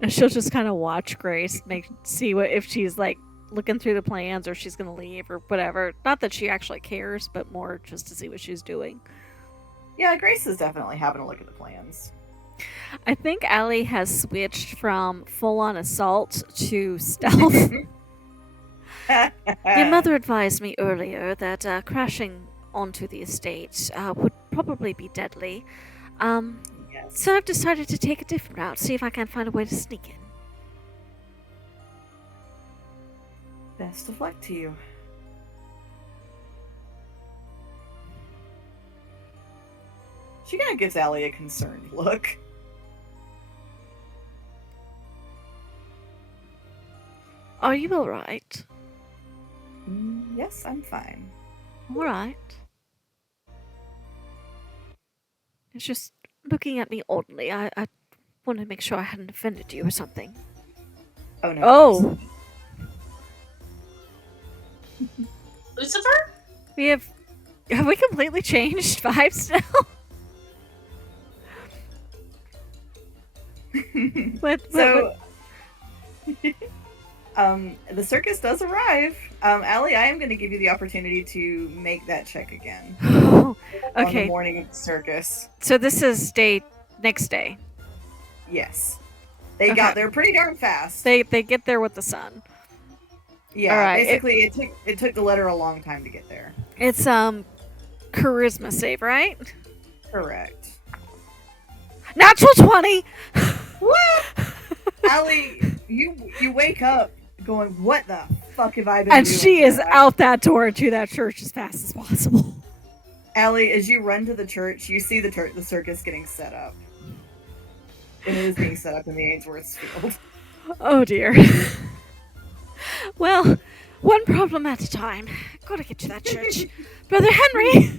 And she'll just kind of watch Grace, see what if she's like looking through the plans or she's gonna leave or whatever. Not that she actually cares, but more just to see what she's doing. Yeah, Grace is definitely having a look at the plans. I think Allie has switched from full-on assault to stealth. Your mother advised me earlier that crashing onto the estate would probably be deadly. Yes. So I've decided to take a different route, see if I can find a way to sneak in. Best of luck to you. She kind of gives Allie a concerned look. Are you alright? Yes, I'm fine. Alright. It's just looking at me oddly. I wanted to make sure I hadn't offended you or something. Oh no. Oh! Lucifer? Have we completely changed vibes now? So, the circus does arrive. Allie, I am going to give you the opportunity to make that check again. On the Okay, morning of the circus. so this is next day. Yes. They Okay. got there pretty darn fast. They get there with the sun. Yeah, Alright, basically it took the letter a long time to get there. It's charisma save, right? Correct. Natural 20. Allie, you wake up going, what the fuck have I been And doing? she is tonight?" out that door to that church as fast as possible. Allie, as you run to the church, you see the circus getting set up. And it is being set up in the Ainsworth's field. Oh dear. Well, one problem at a time. Gotta get to that church. Brother Henry!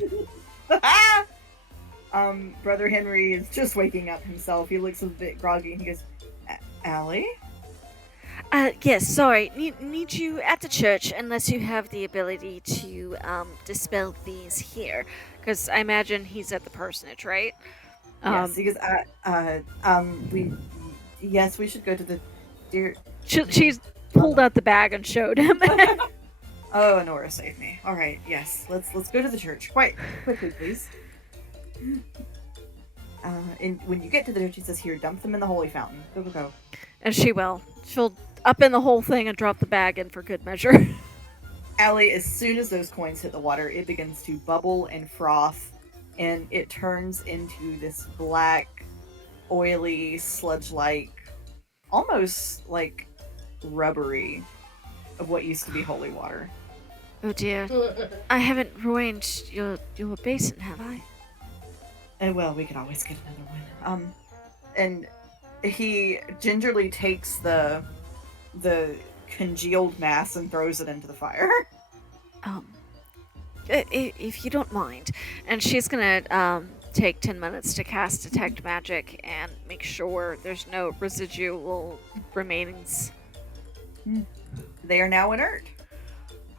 Brother Henry is just waking up himself. He looks a bit groggy and he goes, Allie? Yes, sorry. Need you at the church unless you have the ability to dispel these here. Because I imagine he's at the parsonage, right? Yes, he goes, yes, we should go to the dear. She's pulled out the bag and showed him. Oh, Nora saved me. All right, yes, let's go to the church. Quite quickly, please. And when you get to the church, he says, "Here, dump them in the holy fountain. Go, go, go." And she will. She'll up in the whole thing and drop the bag in for good measure. Allie, as soon as those coins hit the water, it begins to bubble and froth, and it turns into this black, oily, sludge-like, almost like rubbery of what used to be holy water. Oh dear. I haven't ruined your basin, have I? And well, we could always get another one. And he gingerly takes the congealed mass and throws it into the fire. If you don't mind. And she's gonna take 10 minutes to cast Detect Magic and make sure there's no residual remainings. They are now inert.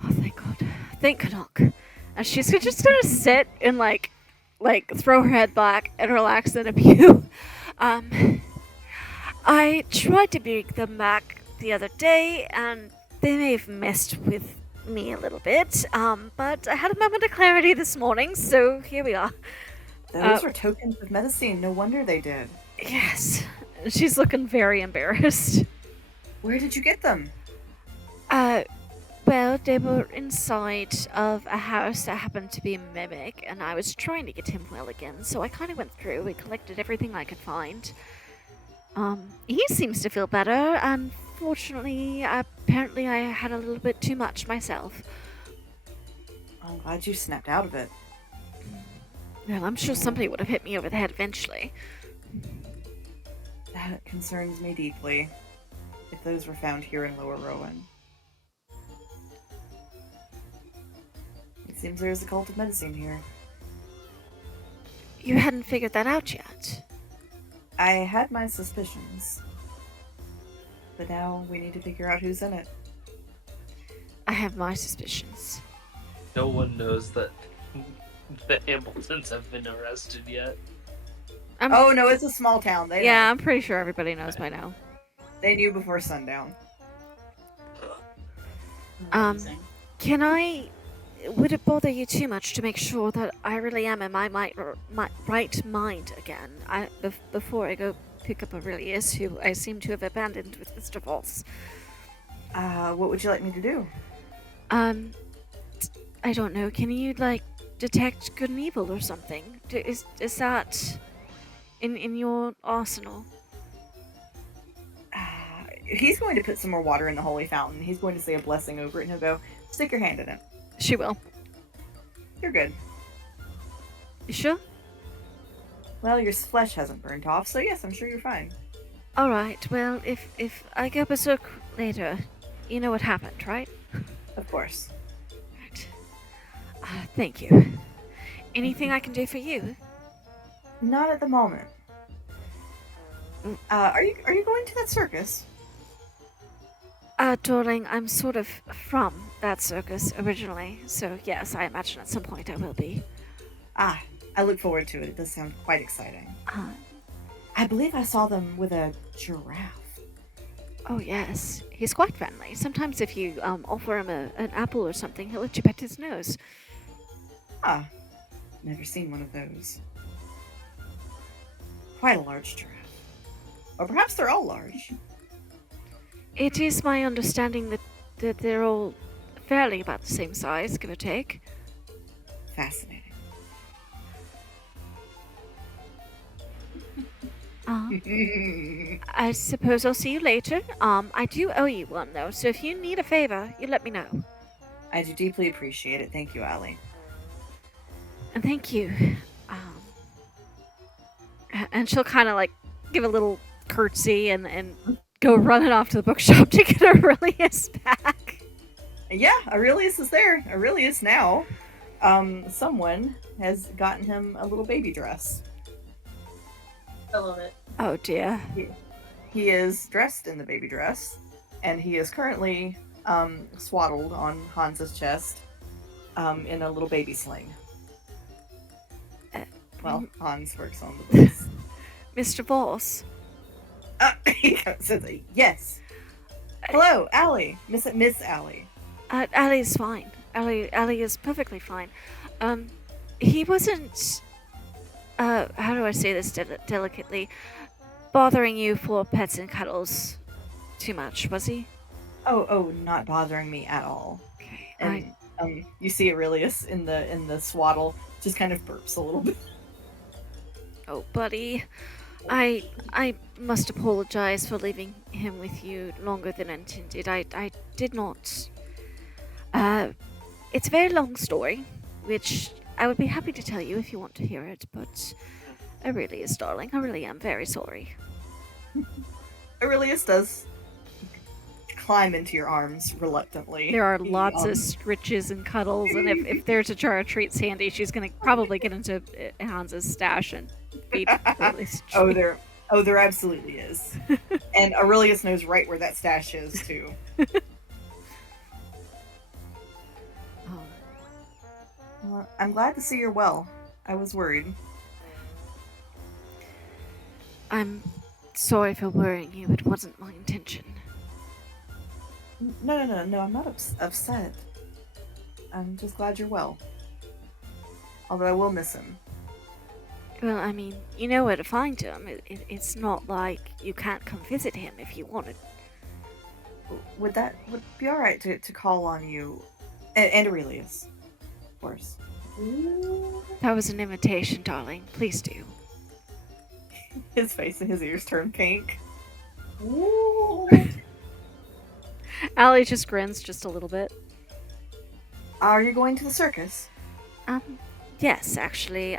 Oh, thank God. Thank Canuck. And she's just gonna sit and like throw her head back and relax in a pew. I tried to bring them back the other day, and they may have messed with me a little bit. But I had a moment of clarity this morning, so here we are. Those were tokens of medicine. No wonder they did. Yes. She's looking very embarrassed. Where did you get them? Well, they were inside of a house that happened to be a mimic, and I was trying to get him well again, so I kind of went through and collected everything I could find. He seems to feel better, and fortunately, apparently I had a little bit too much myself. I'm glad you snapped out of it. Well, I'm sure somebody would have hit me over the head eventually. That concerns me deeply. If those were found here in Lower Rowan. It seems there's a cult of medicine here. You hadn't figured that out yet. I had my suspicions. But now we need to figure out who's in it. I have my suspicions. No one knows that the Hamiltons have been arrested yet. Oh no, it's a small town. They Yeah, know. I'm pretty sure everybody knows by now. They knew before sundown. Amazing. Would it bother you too much to make sure that I really am in my right mind again? Before I go pick up Aurelius, who I seem to have abandoned with Mr. Voss. What would you like me to do? I don't know. Can you detect good and evil or something? Is that in your arsenal? He's going to put some more water in the holy fountain. He's going to say a blessing over it, and he'll go, "Stick your hand in it." She will. You're good. You sure? Well, your flesh hasn't burnt off, so yes, I'm sure you're fine. All right. Well, if I go berserk later, you know what happened, right? Of course. Right. Thank you. Anything I can do for you? Not at the moment. Are you going to that circus? Darling, I'm sort of from that circus originally, so yes, I imagine at some point I will be. I look forward to it. It does sound quite exciting. Uh, I believe I saw them with a giraffe. oh yes, he's quite friendly. Sometimes if you offer him an apple or something, he'll let you pet his nose. Never seen one of those. Quite a large giraffe. Or perhaps they're all large. It is my understanding that they're all fairly about the same size, give or take. Fascinating. I suppose I'll see you later. I do owe you one though, so if you need a favor, you let me know. I do deeply appreciate it. Thank you, Allie. And thank you. And she'll kind of give a little curtsy and go running off to the bookshop to get Aurelius back. Yeah, Aurelius is there. Aurelius now. Someone has gotten him a little baby dress. I love it. Oh dear. He is dressed in the baby dress, and he is currently swaddled on Hans's chest in a little baby sling. Well, Hans works on the books. Mr. Voss. He says, yes. Hello, Allie. Miss Allie. Allie's fine. Allie is perfectly fine. He wasn't, how do I say this delicately, bothering you for pets and cuddles too much, was he? Oh, not bothering me at all. Okay. And you see Aurelius in the swaddle just kind of burps a little bit. Oh, buddy. I must apologize for leaving him with you longer than intended. I did not. It's a very long story, which I would be happy to tell you if you want to hear it, but Aurelius, darling, I really am very sorry. Aurelius does climb into your arms reluctantly. There are lots of stritches and cuddles, and if there's a jar of treats handy, she's going to probably get into Hans's stash and feed Aurelius. There absolutely is. And Aurelius knows right where that stash is, too. Well, I'm glad to see you're well. I was worried. I'm sorry for worrying you. It wasn't my intention. No, I'm not upset. I'm just glad you're well. Although I will miss him. Well, I mean, you know where to find him. It's not like you can't come visit him if you wanted. would be all right to call on you, and Aurelius, of course. That was an invitation, darling. Please do. His face and his ears turn pink. Allie just grins just a little bit. Are you going to the circus? Yes, actually,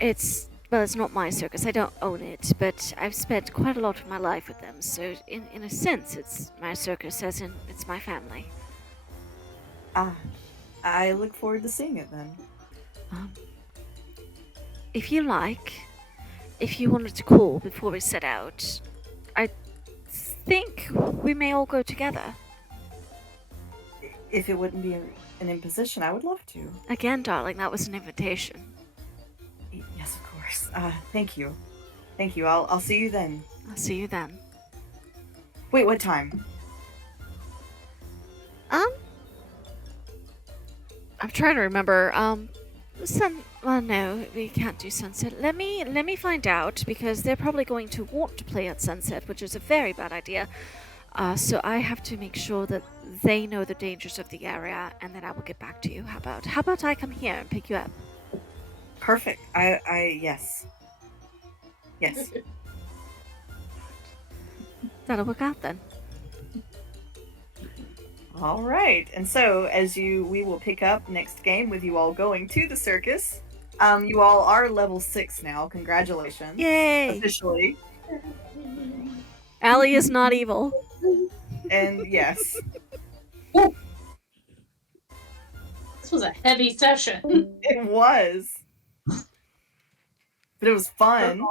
it's not my circus. I don't own it, but I've spent quite a lot of my life with them. So, in a sense, it's my circus, as in it's my family. I look forward to seeing it then. If you like, if you wanted to call before we set out, I think we may all go together. If it wouldn't be an imposition, I would love to. Again, darling, that was an invitation. Yes, of course. Thank you. Thank you. I'll see you then. I'll see you then. Wait, what time? I'm trying to remember. Well, no, we can't do sunset. Let me find out, because they're probably going to want to play at sunset, which is a very bad idea. So I have to make sure that they know the dangers of the area, and then I will get back to you. How about I come here and pick you up? Perfect. Yes. Yes. That'll work out then. All right. And so, we will pick up next game with you all going to the circus. You all are level 6 now. Congratulations. Yay! Officially. Allie is not evil. And yes. This was a heavy session. It was. But it was fun.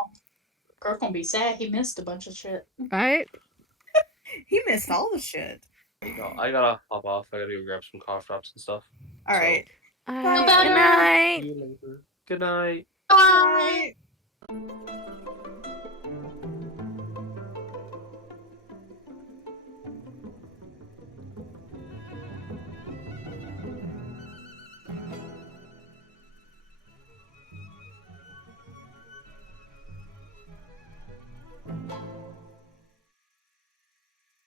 Kirk gonna be sad he missed a bunch of shit. Right? He missed all the shit. I gotta hop off. I gotta go grab some cough drops and stuff. All right. Alright, Bye. good night. See you later. Good night. Bye. Bye.